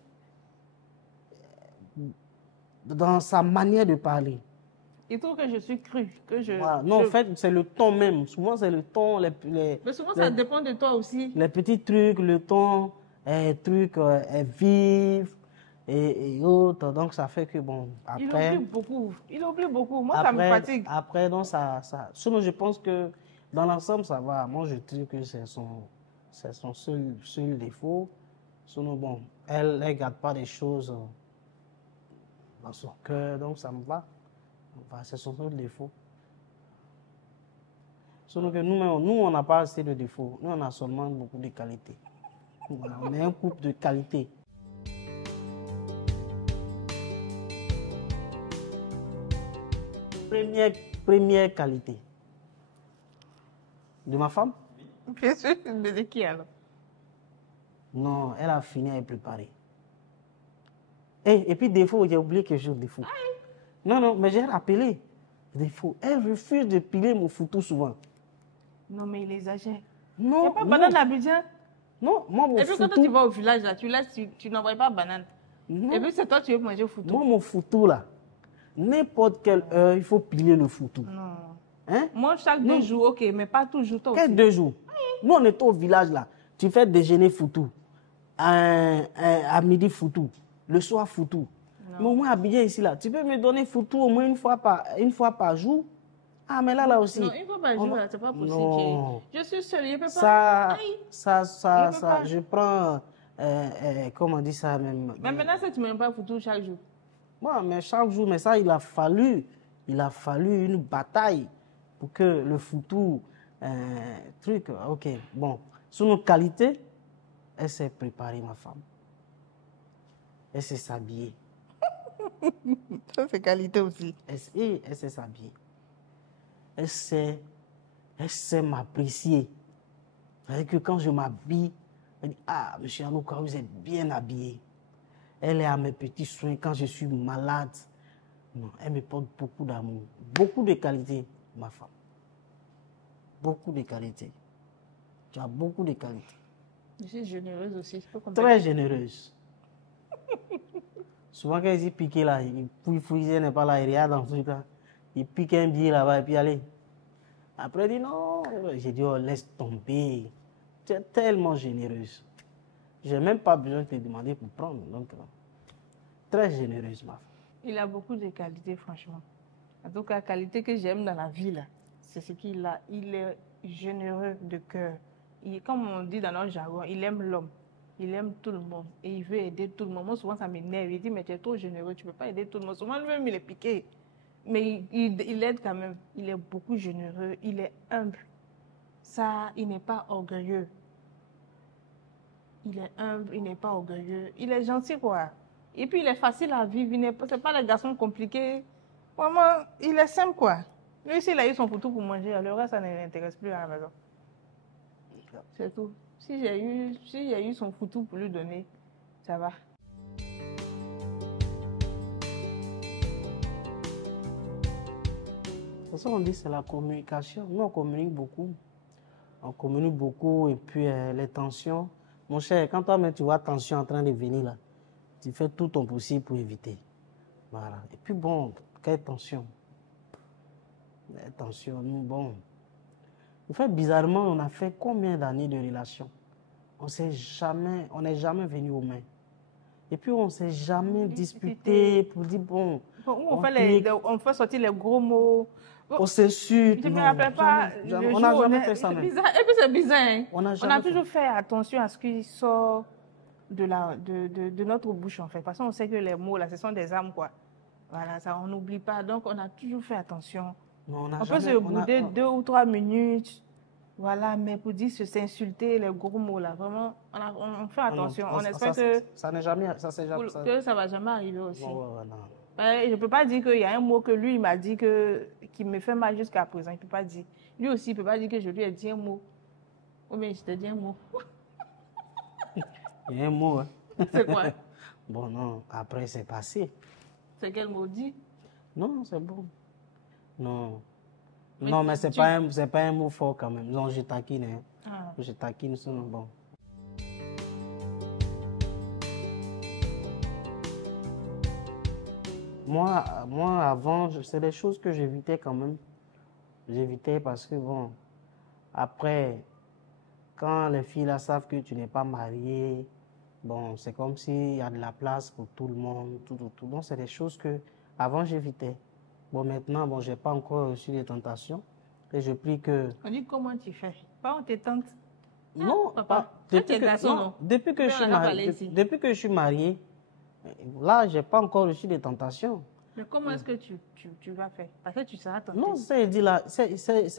dans sa manière de parler. Il trouve que je suis crue. Voilà. Non, en fait, c'est le ton même. Souvent, c'est le ton. Mais souvent, ça dépend de toi aussi. Les petits trucs, le ton, trucs vif et autres. Donc, ça fait que, bon, après... Il oublie beaucoup. Moi, ça me fatigue. Après, donc, sinon, je pense que dans l'ensemble, ça va. Moi, je trouve que c'est son seul défaut. Sinon, bon, elle ne garde pas des choses dans son cœur, donc ça me va. Enfin, c'est son seul défaut. Sinon, que nous, on n'a pas assez de défauts. Nous, on a seulement beaucoup de qualités. On est un couple de qualité. Première qualité de ma femme. Bien sûr, de qui alors? Non, elle a fini à être préparée. Et puis, défaut, j'ai oublié quelque chose, défaut. Non, mais j'ai rappelé. Défaut. Elle refuse de piler mon foutou souvent. Non, mais il exagère. Non. Il n'y a pas de banane à Abidjan? Non, moi, mon foutou... Et puis, quand tu vas au village, là, tu n'envoies pas de banane. Non. Et puis, c'est toi, tu veux manger au foutou. Moi, mon foutou, là, n'importe quelle heure, il faut piler le foutou. Non. Hein? Moi, chaque 2 jours, ok, mais pas toujours. Toi Quel aussi. 2 jours? Nous, on est au village, là. Tu fais déjeuner foutou. À midi, foutou. Le soir, foutou. Mais au moins, Abidjan, ici, là, tu peux me donner foutou au moins une fois par jour? Ah, mais là aussi. Non, une fois par jour, là, c'est pas possible. Non. Je suis seule, je ne peux pas. Je prends, comment on dit ça même? Mais maintenant, ça, tu ne m'aimes pas foutu chaque jour. Moi, mais chaque jour, mais ça, il a fallu une bataille pour que le foutu, truc, ok, bon. Sur nos qualités, elle s'est préparée, ma femme. Elle s'est s'habiller. Ça, c'est qualité aussi. Elle sait s'habiller. Elle sait m'apprécier. C'est-à-dire que quand je m'habille, elle dit, ah, monsieur Anouka, vous êtes bien habillé. Elle est à mes petits soins quand je suis malade. Non, elle me porte beaucoup d'amour. Beaucoup de qualités, ma femme. Beaucoup de qualités. Tu as beaucoup de qualités. Je suis généreuse aussi. Très généreuse. Souvent, quand ils disent piquer là, il fouille, n'est pas là, il regarde dans le truc là. Il pique un billet là-bas et puis allez. Après, il dit non. J'ai dit, oh, laisse tomber. Tu es tellement généreuse. Je n'ai même pas besoin de te demander pour prendre. Donc, très généreuse, ma femme. Il a beaucoup de qualités, franchement. En tout cas, la qualité que j'aime dans la vie, là, c'est ce qu'il a. Il est généreux de cœur. Comme on dit dans notre jargon, il aime l'homme. Il aime tout le monde. Et il veut aider tout le monde. Moi, souvent, ça m'énerve. Il dit, mais tu es trop généreux, tu ne peux pas aider tout le monde. Souvent, lui-même, il est piqué. Mais il aide quand même. Il est beaucoup généreux. Il est humble. Ça, il n'est pas orgueilleux. Il est humble, il n'est pas orgueilleux. Il est gentil, quoi. Et puis, il est facile à vivre. Ce n'est pas les garçons compliqués. Vraiment, il est simple, quoi. Lui, s'il a eu son photo pour manger, le reste, ça ne l'intéresse plus à la maison. C'est tout. Si j'ai eu son foutu pour lui donner, ça va. C'est ça qu'on dit, c'est la communication. Nous, on communique beaucoup. On communique beaucoup et puis les tensions. Mon cher, quand toi-même tu vois tension en train de venir là, tu fais tout ton possible pour éviter. Voilà. Et puis bon, quelle tension? Tension, nous, bon. En fait, bizarrement, on a fait combien d'années de relation? On n'est jamais venu aux mains. Et puis, on ne s'est jamais disputé pour dire, bon... on fait sortir les gros mots. On s'insulte. Je ne me rappelle pas. On n'a jamais fait ça. Et puis, c'est bizarre. Hein? On a toujours fait attention à ce qui sort de notre bouche, en fait. Parce qu'on sait que les mots, là, ce sont des âmes, quoi. Voilà, ça, on n'oublie pas. Donc, on a toujours fait attention. On peut se bouder 2 ou 3 minutes. Voilà, mais pour dire s'insulter, les gros mots là, vraiment, on fait attention. On espère que ça ne va jamais arriver aussi. Non. Je ne peux pas dire qu'il y a un mot que lui, il m'a dit qui me fait mal jusqu'à présent. Il ne peut pas dire. Lui aussi, il ne peut pas dire que je lui ai dit un mot. Oh, mais je t'ai dit un mot. Il y a un mot, hein? C'est quoi? Bon, non, après c'est passé. C'est quel mot dit? Non, c'est bon. Non. Non, mais c'est pas un mot fort quand même. Non, je taquine. Hein. Ah. Je taquine, c'est bon. Moi, avant, c'est des choses que j'évitais quand même. J'évitais parce que, bon, après, quand les filles là savent que tu n'es pas marié, bon, c'est comme s'il y a de la place pour tout le monde, tout. Donc, c'est des choses que, avant, j'évitais. Bon, maintenant, bon, j'ai pas encore reçu les tentations. Et je prie que... On dit comment tu fais? Pas on te tente? Non, papa. Depuis que je suis marié, là, j'ai pas encore reçu les tentations. Mais comment est-ce que tu vas faire? Parce que tu seras tenté. Non, c'est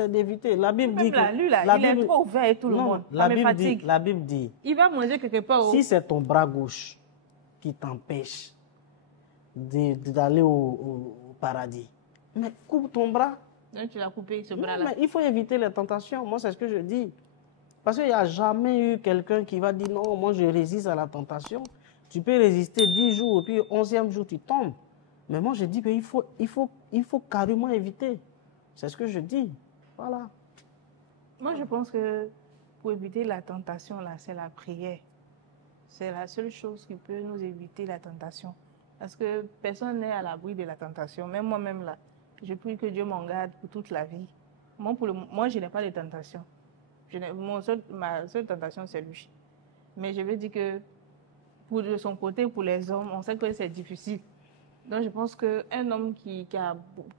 d'éviter. La Bible dit que... Lui, là, il est trop ouvert et tout le monde. La Bible dit... Il va manger quelque part. Si c'est ton bras gauche qui t'empêche d'aller au paradis, mais coupe ton bras. Donc, tu l'as coupé, ce bras-là. Mais il faut éviter les tentations. Moi, c'est ce que je dis. Parce qu'il n'y a jamais eu quelqu'un qui va dire non, moi, je résiste à la tentation. Tu peux résister 10 jours, puis 11e jour, tu tombes. Mais moi, je dis qu'il faut carrément éviter. C'est ce que je dis. Voilà. Moi, je pense que pour éviter la tentation, là, c'est la prière. C'est la seule chose qui peut nous éviter la tentation. Parce que personne n'est à l'abri de la tentation. Même moi-même, là, je prie que Dieu m'en garde pour toute la vie. Moi, je n'ai pas de tentation. Ma seule tentation, c'est lui. Mais je veux dire que de son côté, pour les hommes, on sait que c'est difficile. Donc, je pense qu'un homme qui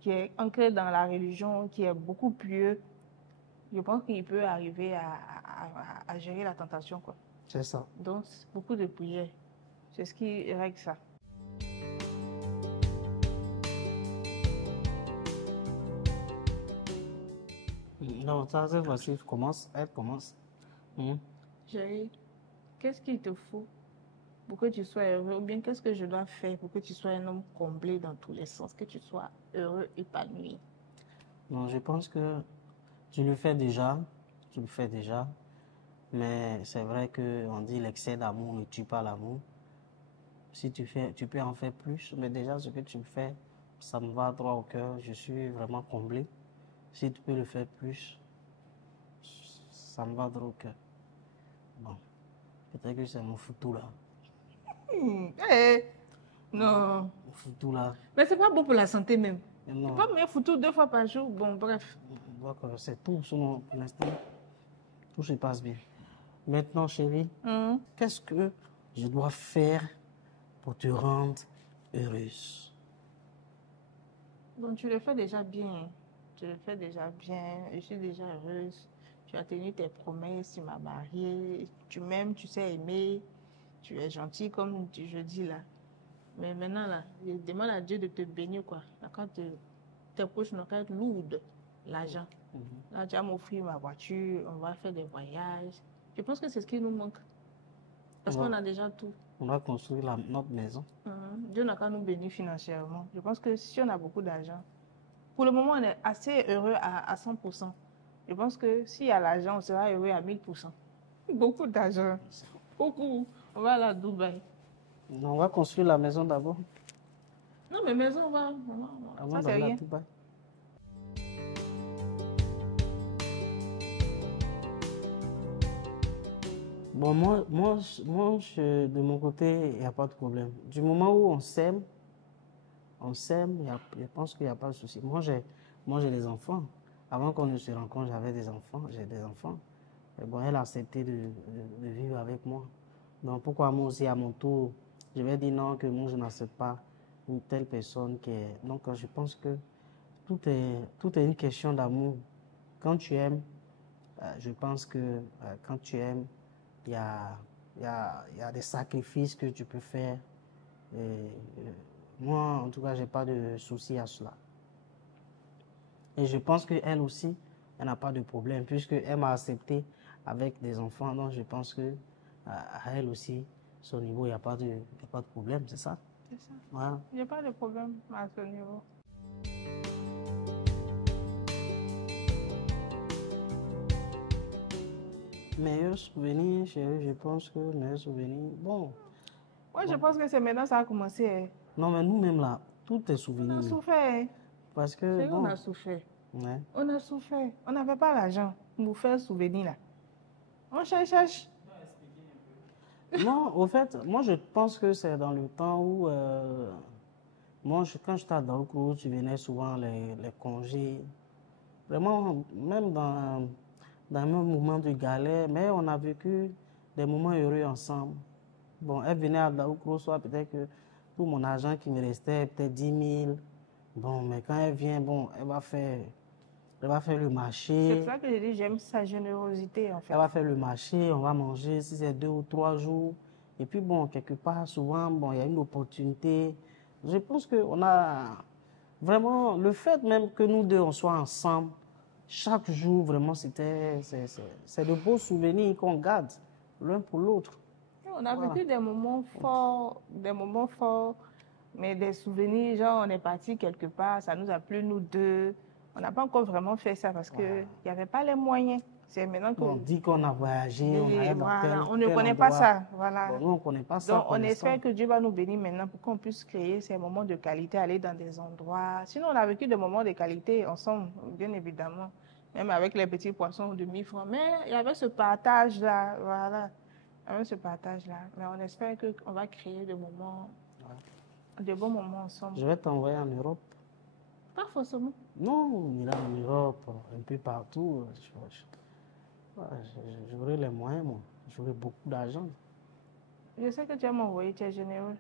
est ancré dans la religion, qui est beaucoup pieux, je pense qu'il peut arriver à gérer la tentation, quoi. C'est ça. Donc, beaucoup de prières. C'est ce qui règle ça. Non, ça, c'est facile. Elle commence. Chérie, qu'est-ce qu'il te faut pour que tu sois heureux? Ou bien qu'est-ce que je dois faire pour que tu sois un homme comblé dans tous les sens, que tu sois heureux, épanoui? Non, je pense que tu le fais déjà. Mais c'est vrai qu'on dit l'excès d'amour ne tue pas l'amour. Si tu peux en faire plus. Mais déjà, ce que tu fais, ça me va droit au cœur. Je suis vraiment comblé. Si tu peux le faire plus, ça me va droit au cœur. Bon, peut-être que c'est mon foutu là. Non. Mon foutu là. Mais c'est pas bon pour la santé même. Non. C'est pas mieux foutu 2 fois par jour. Bon, bref. D'accord, c'est tout pour l'instant. Tout se passe bien. Maintenant, chérie, qu'est-ce que je dois faire pour te rendre heureuse? Donc, tu le fais déjà bien. Tu le fais déjà bien. Je suis déjà heureuse. Tu as tenu tes promesses, tu m'as mariée. Tu m'aimes, tu sais aimer. Tu es gentil, comme je dis là. Mais maintenant, là, je demande à Dieu de te bénir, quoi. Là, quand tes poches n'ont qu'à être lourdes, l'argent. Là, tu vas m'offrir ma voiture, on va faire des voyages. Je pense que c'est ce qui nous manque. Parce qu'on a déjà tout. On va construire notre maison. Dieu n'a qu'à nous bénir financièrement. Je pense que si on a beaucoup d'argent, pour le moment, on est assez heureux à 100%. Je pense que s'il y a l'argent, on sera heureux à 1000%. Beaucoup d'argent. Beaucoup. On va aller à Dubaï. On va construire la maison d'abord. Non, mais maison, on va. Ça, c'est rien. Dubaï. Bon, de mon côté, il n'y a pas de problème. Du moment où on s'aime, je pense qu'il n'y a pas de souci. Moi, j'ai des enfants. Avant qu'on ne se rencontre, j'avais des enfants, j'ai des enfants. Et bon, elle a accepté de vivre avec moi. Donc, pourquoi moi aussi, à mon tour, je vais dire non, que moi, je n'accepte pas une telle personne qui est... Donc, je pense que tout est une question d'amour. Quand tu aimes, je pense que quand tu aimes, il y a des sacrifices que tu peux faire. Et, moi, en tout cas, je n'ai pas de souci à cela. Et je pense qu'elle aussi, elle n'a pas de problème, puisqu'elle m'a accepté avec des enfants. Donc, je pense que à elle aussi, son niveau, il n'y a pas de problème, c'est ça? C'est ça. Voilà. Il n'y a pas de problème à ce niveau. Meilleur souvenir, chérie, je pense que meilleur souvenir, bon. Moi, je pense que c'est maintenant ça a commencé. Hein. Non, mais nous-mêmes là, tout est souvenir. On a souffert. Parce que, bon. On a souffert. Ouais. On a souffert. On n'avait pas l'argent pour nous faire souvenir là. On cherche. Non, au fait, moi je pense que c'est dans le temps où, quand j'étais à Daoukro, tu venais souvent les congés. Vraiment, même dans un moment de galère, mais on a vécu des moments heureux ensemble. Bon, elle venait à Daoukro, soit peut-être que tout mon argent qui me restait, peut-être 10 000. Bon, mais quand elle vient, bon, elle va faire le marché. C'est pour ça que je dis j'aime sa générosité en fait. Elle va faire le marché, on va manger si c'est 2 ou 3 jours. Et puis bon, quelque part, souvent, bon, il y a une opportunité. Je pense qu'on a vraiment, le fait même que nous deux, on soit ensemble, chaque jour, vraiment, c'est de beaux souvenirs qu'on garde l'un pour l'autre. On a vécu des moments forts, mais des souvenirs, genre on est parti quelque part, ça nous a plu nous deux. On n'a pas encore vraiment fait ça parce qu'il n'y avait pas les moyens. C'est maintenant qu'on dit qu'on a voyagé, on ne connaît pas ça. Voilà. Bon, nous, on ne connaît pas ça. Donc, on espère que Dieu va nous bénir maintenant pour qu'on puisse créer ces moments de qualité, aller dans des endroits. Sinon, on a vécu des moments de qualité ensemble, bien évidemment, même avec les petits poissons de 1000 francs. Mais il y avait ce partage-là, voilà. Il y avait ce partage-là. Mais on espère qu'on va créer des moments, de bons moments ensemble. Je vais t'envoyer en Europe. Pas forcément. Non, on ira en Europe, un peu partout. J'aurai les moyens, moi. J'aurai beaucoup d'argent. Je sais que tu vas m'envoyer, tu es généreux.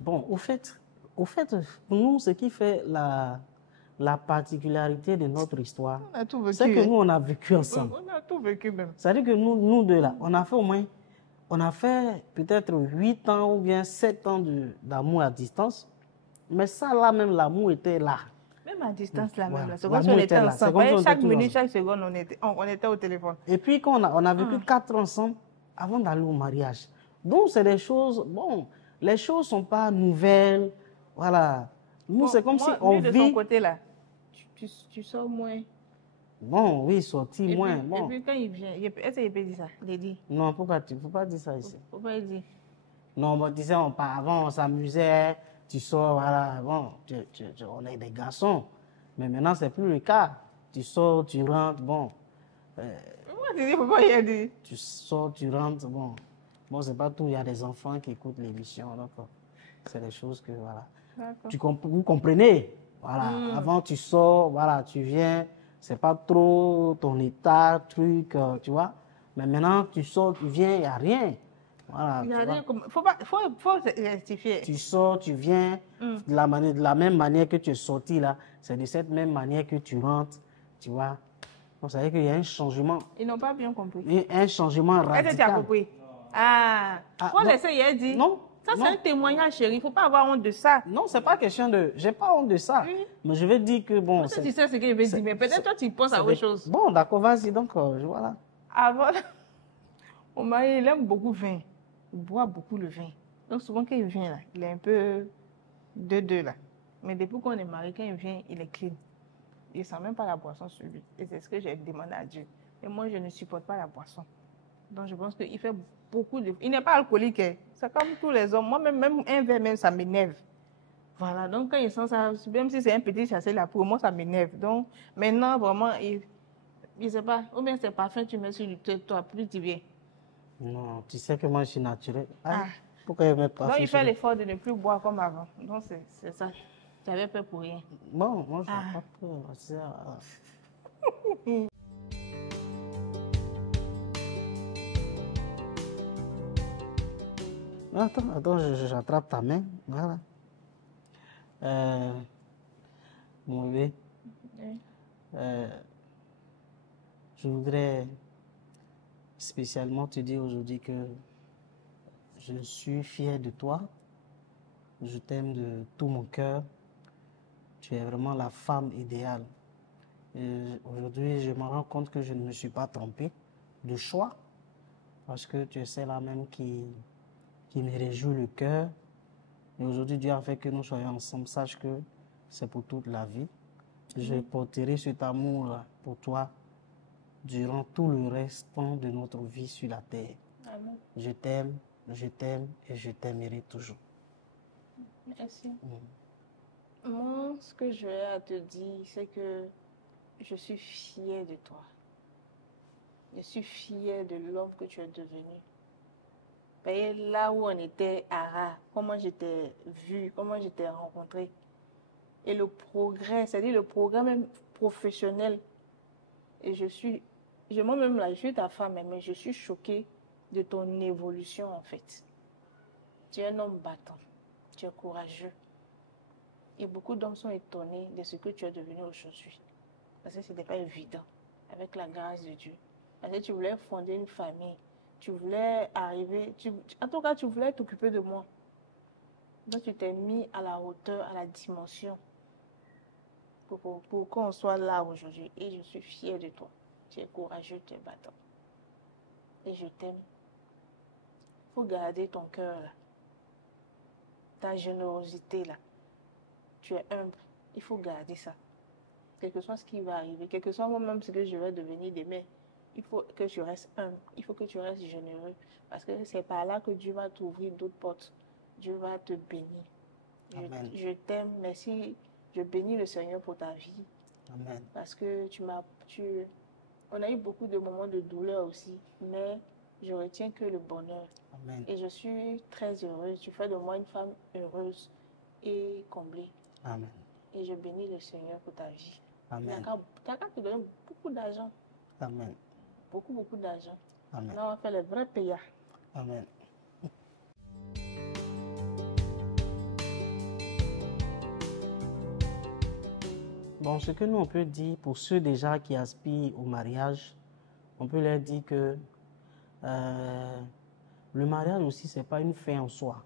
Bon, au fait, pour nous, ce qui fait la particularité de notre histoire, c'est que nous, on a vécu ensemble. On a tout vécu même. C'est-à-dire que nous deux là, on a fait peut-être 8 ans ou bien 7 ans d'amour à distance. Mais ça là même, l'amour était là. Même à distance là, voilà. même là. C'est comme si on était ensemble. Chaque minute, chaque seconde, on était au téléphone. Et puis quand on a vécu 4 ans ensemble avant d'aller au mariage. Donc c'est des choses, bon, les choses ne sont pas nouvelles. Voilà. Nous, c'est comme si on vit... de ton côté là, tu sors moins. Bon, oui, sortir moins. Puis, bon. Et puis quand il vient, est-ce qu'il peut dire ça? Il dit. Non, pourquoi tu ne peux pas dire ça ici? Faut pas dire. Non, bon, tu sais, avant, on s'amusait, tu sors, voilà, bon, on est des garçons. Mais maintenant, ce n'est plus le cas. Tu sors, tu rentres, bon. Moi, tu dis, faut pas y aller. Tu sors, tu rentres, bon. Bon, c'est pas tout, il y a des enfants qui écoutent l'émission, donc c'est des choses que, voilà. Vous comprenez? Voilà, avant, tu sors, voilà, tu viens, c'est pas trop ton état, truc, tu vois. Mais maintenant, tu sors, tu viens, il n'y a rien. Voilà, Il n'y a tu vois. rien comme... faut rectifier. Tu sors, tu viens, de la même manière que tu es sorti là, c'est de cette même manière que tu rentres, tu vois. Donc, ça veut dire qu'il y a un changement, Ils n'ont pas bien compris. un changement Est-ce que tu as radical. compris? Ah, Ah, faut non. laisser hier dire. Non, Ça, c'est non. un témoignage, chérie. Il ne faut pas avoir honte de ça. Non, c'est pas question de... J'ai pas honte de ça. Oui. Mais je vais dire que bon... Peut-être tu sais ce que je vais dire, mais peut-être toi, tu penses à autre chose. Bon, d'accord, vas-y, donc, voilà. Avant, mon mari, il aime beaucoup le vin. Il boit beaucoup le vin. Donc, souvent, quand il vient, là, il est un peu deux là. Mais depuis qu'on est mariés, quand il vient, il est clean. Il ne sent même pas la boisson sur lui. Et c'est ce que j'ai demandé à Dieu. Et moi, je ne supporte pas la boisson. Donc, je pense qu'il fait beaucoup de... Il n'est pas alcoolique. Hein. C'est comme tous les hommes. Moi, même un verre, même, ça m'énerve. Voilà. Donc, quand il sent ça, même si c'est un petit chassé là, pour moi, ça m'énerve. Donc, maintenant, vraiment, il ne sait pas. Ou bien c'est parfum, tu mets sur le tête, toi, plus tu viens. Non, tu sais que moi, je suis naturel. Ah. Pourquoi il ne met pas Donc, fait il fait sur- l'effort de ne plus boire comme avant. Donc, c'est ça. Tu avais peur pour rien. Bon, moi, je n'ai Ah. pas peur. Ça... Attends, j'attrape ta main. Voilà. Mon bébé, Oui. je voudrais spécialement te dire aujourd'hui que je suis fier de toi. Je t'aime de tout mon cœur. Tu es vraiment la femme idéale. Et aujourd'hui, je me rends compte que je ne me suis pas trompé de choix parce que tu es celle-là même qui me réjouit le cœur. Et aujourd'hui, Dieu a fait que nous soyons ensemble. Sache que c'est pour toute la vie. Je porterai cet amour pour toi durant tout le restant de notre vie sur la terre. Amen. Je t'aime et je t'aimerai toujours. Merci. Moi, ce que je vais à te dire, c'est que je suis fière de toi. Je suis fière de l'homme que tu es devenu. Et là où on était à Ra, comment je t'ai vu, comment je t'ai rencontré. Et le progrès, c'est-à-dire le progrès même professionnel. Et moi-même là, je suis ta femme, mais je suis choquée de ton évolution en fait. Tu es un homme battant, tu es courageux. Et beaucoup d'hommes sont étonnés de ce que tu es devenu aujourd'hui. Parce que ce n'était pas évident, avec la grâce de Dieu. Parce que tu voulais fonder une famille. Tu voulais arriver, en tout cas, tu voulais t'occuper de moi. Donc, tu t'es mis à la hauteur, à la dimension pour qu'on soit là aujourd'hui. Et je suis fière de toi. Tu es courageux, tu es battant. Et je t'aime. Il faut garder ton cœur là. Ta générosité là. Tu es humble. Il faut garder ça. Quel que soit ce qui va arriver, quel que soit moi-même ce que je vais devenir demain, il faut que tu restes humble. Il faut que tu restes généreux. Parce que c'est par là que Dieu va t'ouvrir d'autres portes. Dieu va te bénir. Amen. Je t'aime. Merci. Je bénis le Seigneur pour ta vie. Amen. Parce que on a eu beaucoup de moments de douleur aussi, mais je retiens que le bonheur. Amen. Et je suis très heureuse. Tu fais de moi une femme heureuse et comblée. Amen. Et je bénis le Seigneur pour ta vie. Amen. Tu as qu'à te donner beaucoup d'argent. Amen. Beaucoup, beaucoup d'argent. Amen. Là, on va faire les vrais payants. Amen. Bon, ce que nous, on peut dire pour ceux déjà qui aspirent au mariage, on peut leur dire que le mariage aussi, ce n'est pas une fin en soi.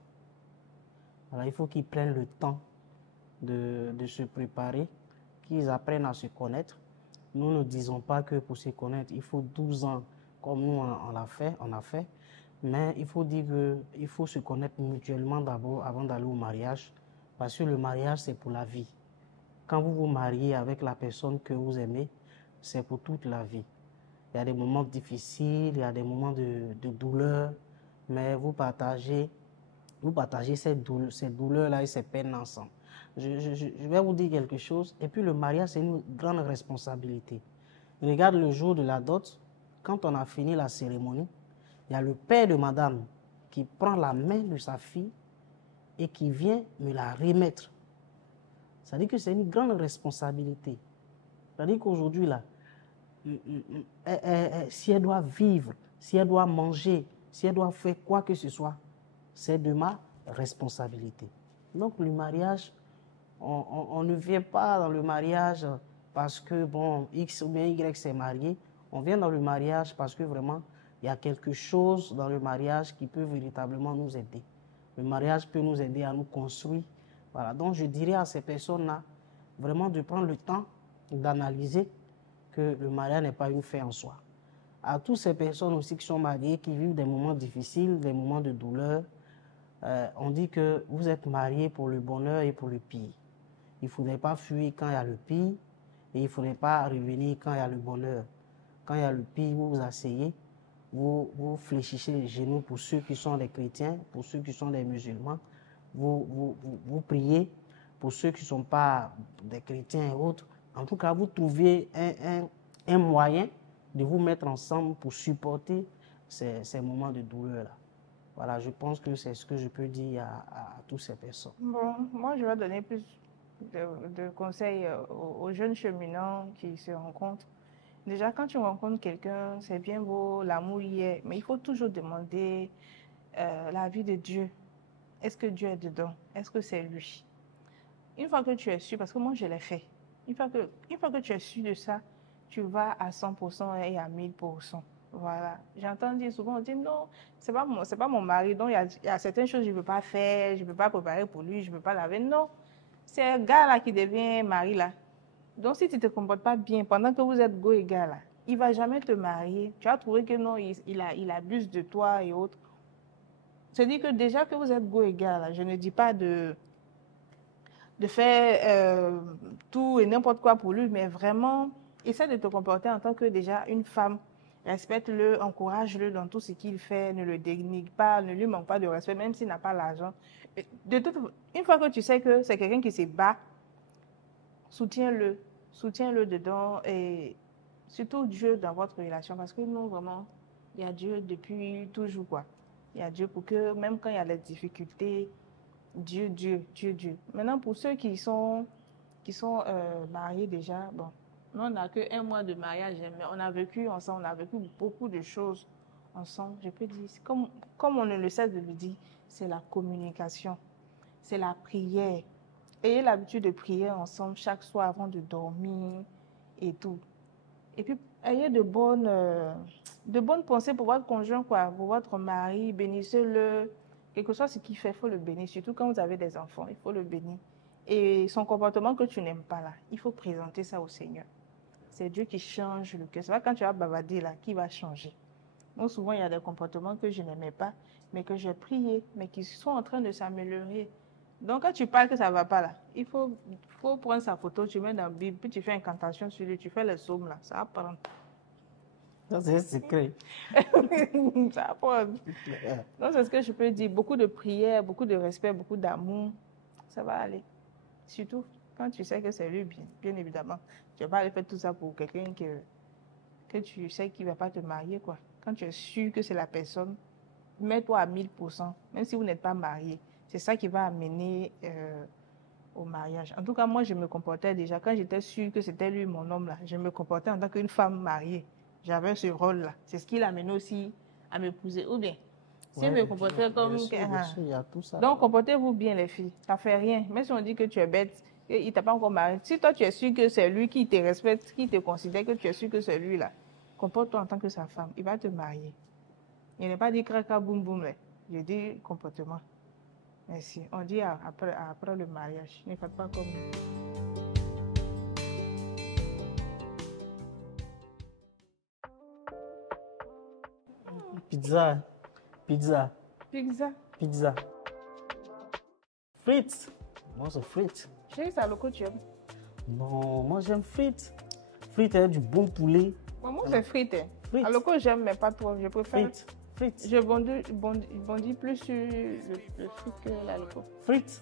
Alors, il faut qu'ils prennent le temps de se préparer, qu'ils apprennent à se connaître. Nous ne disons pas que pour se connaître, il faut 12 ans comme nous on a fait, mais il faut dire qu'il faut se connaître mutuellement d'abord avant d'aller au mariage, parce que le mariage, c'est pour la vie. Quand vous vous mariez avec la personne que vous aimez, c'est pour toute la vie. Il y a des moments difficiles, il y a des moments de douleur, mais vous partagez ces douleurs-là et ces peines ensemble. Je vais vous dire quelque chose. Et puis le mariage, c'est une grande responsabilité. Regarde le jour de la dot, quand on a fini la cérémonie, il y a le père de madame qui prend la main de sa fille et qui vient me la remettre. Ça veut dire que c'est une grande responsabilité. Ça veut dire qu'aujourd'hui, là, si elle doit vivre, Si elle doit manger, si elle doit faire quoi que ce soit, c'est de ma responsabilité. Donc le mariage, on ne vient pas dans le mariage parce que, bon, X ou bien Y s'est marié. On vient dans le mariage parce que vraiment, il y a quelque chose dans le mariage qui peut véritablement nous aider. Le mariage peut nous aider à nous construire. Voilà. Donc je dirais à ces personnes-là, vraiment de prendre le temps d'analyser que le mariage n'est pas une fin en soi. À toutes ces personnes aussi qui sont mariées, qui vivent des moments difficiles, des moments de douleur, on dit que vous êtes mariés pour le bonheur et pour le pire. Il ne faudrait pas fuir quand il y a le pire et il ne faudrait pas revenir quand il y a le bonheur. Quand il y a le pire, vous vous asseyez, vous fléchissez les genoux pour ceux qui sont des chrétiens, pour ceux qui sont des musulmans. Vous priez pour ceux qui ne sont pas des chrétiens et autres. En tout cas, vous trouvez un moyen de vous mettre ensemble pour supporter ces moments de douleur-là. Voilà, je pense que c'est ce que je peux dire à toutes ces personnes. Bon, moi, je vais donner plus de conseils aux jeunes cheminants qui se rencontrent. Déjà, quand tu rencontres quelqu'un, c'est bien beau, l'amour y est, mais il faut toujours demander l'avis de Dieu. Est-ce que Dieu est dedans? Est-ce que c'est lui? Une fois que tu es sûr, parce que moi, je l'ai fait. Une fois que tu es sûr de ça, tu vas à 100% et à 1000%. Voilà. J'entends dire souvent, on dit non, c'est pas mon mari, donc il y a certaines choses que je ne peux pas faire, je ne peux pas préparer pour lui, je ne peux pas laver. Non, c'est un gars là qui devient mari là. Donc si tu ne te comportes pas bien pendant que vous êtes go et gars là, il ne va jamais te marier. Tu vas trouver que non, il abuse de toi et autres. C'est-à-dire que déjà que vous êtes go et gars là, je ne dis pas de faire tout et n'importe quoi pour lui, mais vraiment, essaie de te comporter en tant que déjà une femme. Respecte-le, encourage-le dans tout ce qu'il fait, ne le dénigre pas, ne lui manque pas de respect, même s'il n'a pas l'argent. Une fois que tu sais que c'est quelqu'un qui se bat, soutiens-le dedans et surtout Dieu dans votre relation, parce que nous, vraiment, il y a Dieu depuis toujours, quoi. Il y a Dieu pour que, même quand il y a des difficultés, Dieu. Maintenant, pour ceux qui sont mariés déjà, bon, nous, on n'a que 1 mois de mariage, mais on a vécu ensemble, on a vécu beaucoup de choses ensemble. Je peux dire, comme on ne le cesse de le dire, c'est la communication, c'est la prière. Ayez l'habitude de prier ensemble chaque soir avant de dormir et tout. Et puis, ayez de bonnes pensées pour votre conjoint, quoi, pour votre mari, bénissez-le. Quelque chose ce qu'il fait, il faut le bénir. Surtout quand vous avez des enfants, il faut le bénir. Et son comportement que tu n'aimes pas là, il faut présenter ça au Seigneur. C'est Dieu qui change le cœur. C'est pas quand tu vas bavarder là qui va changer. Donc souvent, il y a des comportements que je n'aimais pas, mais que j'ai prié, mais qui sont en train de s'améliorer. Donc quand tu parles que ça ne va pas là, il faut prendre sa photo, tu mets dans la Bible, puis tu fais incantation sur lui, tu fais les psaumes là, ça va prendre. Ça, c'est un secret. Ça va prendre. Donc c'est ce que je peux dire. Beaucoup de prières, beaucoup de respect, beaucoup d'amour, ça va aller. Surtout quand tu sais que c'est lui, bien évidemment. Tu ne vas pas aller faire tout ça pour quelqu'un que tu sais qu'il ne va pas te marier, quoi. Quand tu es sûr que c'est la personne, mets-toi à 1000%, même si vous n'êtes pas marié. C'est ça qui va amener au mariage. En tout cas, moi, je me comportais déjà, quand j'étais sûre que c'était lui, mon homme, là, je me comportais en tant qu'une femme mariée. J'avais ce rôle-là. C'est ce qui l'a amené aussi à m'épouser. Ou bien, si je me comportais comme... Bien sûr, il y a tout ça. Donc, comportez-vous bien, les filles. Ça ne fait rien. Même si on dit que tu es bête, il ne t'a pas encore marié. Si toi, tu es sûr que c'est lui qui te respecte, qui te considère que tu es sûr que c'est lui, là, comporte-toi en tant que sa femme. Il va te marier. Il n'est pas dit cracra, boum, boum. Là. Je dis comportement. Merci. On dit après le mariage. Ne faites pas comme nous. Pizza. Frites. Moi, c'est frites. Chérie, c'est le que tu aimes. Non, moi, j'aime frites. Frites avec du bon poulet. Moi, c'est frites. Frites. Alors que j'aime, mais pas trop. Je préfère. Frites. Je bondis plus sur le frites que la loco. Frites.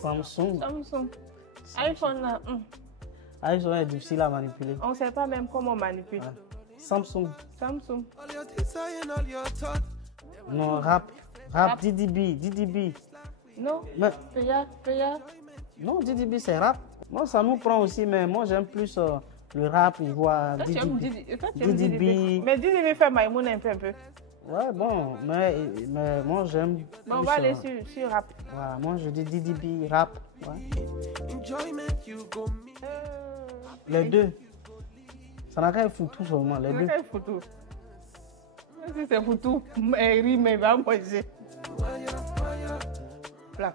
Samsung. iPhone là. iPhone est difficile à manipuler. On ne sait pas même comment on manipule. Ah. Samsung. Non, rap. DDB. Non, Mais, Paya. non, DDB c'est rap. Moi, ça nous prend aussi, mais moi j'aime plus le rap, il voit Toi, tu aimes Didi B. Mais Didi B fait Maïmoun un peu. Ouais, bon, mais moi j'aime. Mais on va aller sur rap. Voilà, moi je dis Didi B, rap. Ouais. Les deux. Ça n'a qu'à être foutu seulement, les deux. Ça n'a qu'à être foutu. Si c'est foutu, mais rime, il va manger.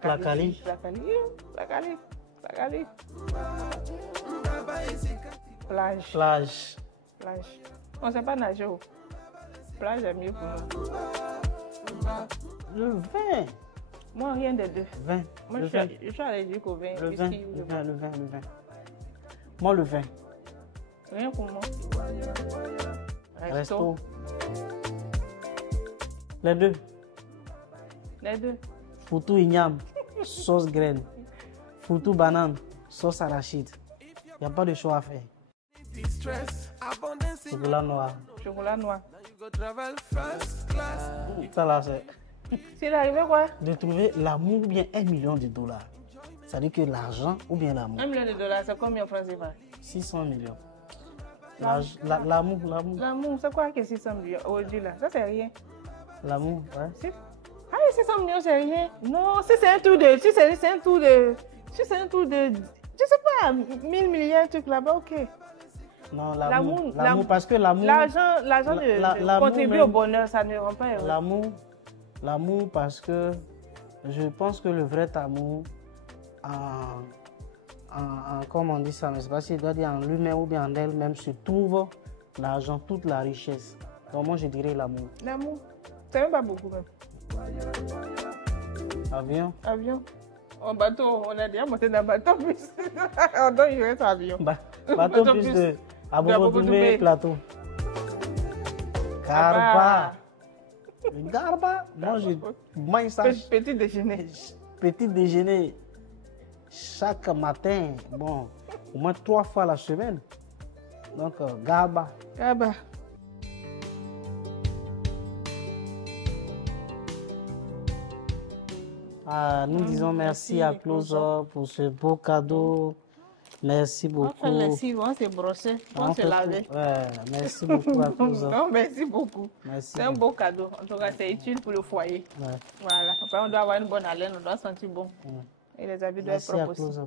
Placali. Plage. On ne sait pas nager. Plage est mieux pour nous. Le vin. Moi, rien des deux. Vin. Moi, je suis allergique au vin. Le vin. Moi, le vin. Rien pour moi. Resto. Les deux. Foutou igname, sauce graine. Foutou banane, sauce arachide. Il n'y a pas de choix à faire. Chocolat noir. Ça là, c'est. S'il arrivait quoi? De trouver l'amour ou bien 1 million de dollars. Ça veut dire que l'argent ou bien l'amour. 1 million de dollars, c'est combien en francs CFA? 600 millions. L'amour. L'amour, c'est quoi que 600 millions aujourd'hui là? Ça, c'est rien. L'amour, ouais. Ah, 600 millions, c'est rien. Non, si c'est un tour de. Si c'est un tour de. Je sais pas, 1000 milliards, un truc là-bas, ok. Non, l'amour, parce que l'amour. L'argent de contribuer au bonheur, ça ne rend pas heureux. L'amour, parce que je pense que le vrai amour, comment on dit ça, mais c'est pas si il doit dire en lui-même ou bien en elle-même, se trouve l'argent, toute la richesse. Donc moi, je dirais l'amour. L'amour, c'est même pas beaucoup même. Avion. En bateau, on a déjà monté dans le bateau, plus. On doit y rester avion. Bateau plus de Abobo-Doumé, plateau. Garba. Moi, je mange ça. Petit déjeuner. Petit déjeuner. Chaque matin, bon, au moins 3 fois la semaine. Donc, Garba. Nous disons merci à Close Up pour ce beau cadeau. Merci beaucoup. On fait les cils, on s'est brossé, on s'est lavé. Ouais, merci beaucoup à Close Up. Non, merci beaucoup. C'est un beau cadeau. En tout cas, c'est utile pour le foyer. Ouais. Voilà. Après, on doit avoir une bonne haleine, on doit sentir bon. Et les habits doivent être propres aussi.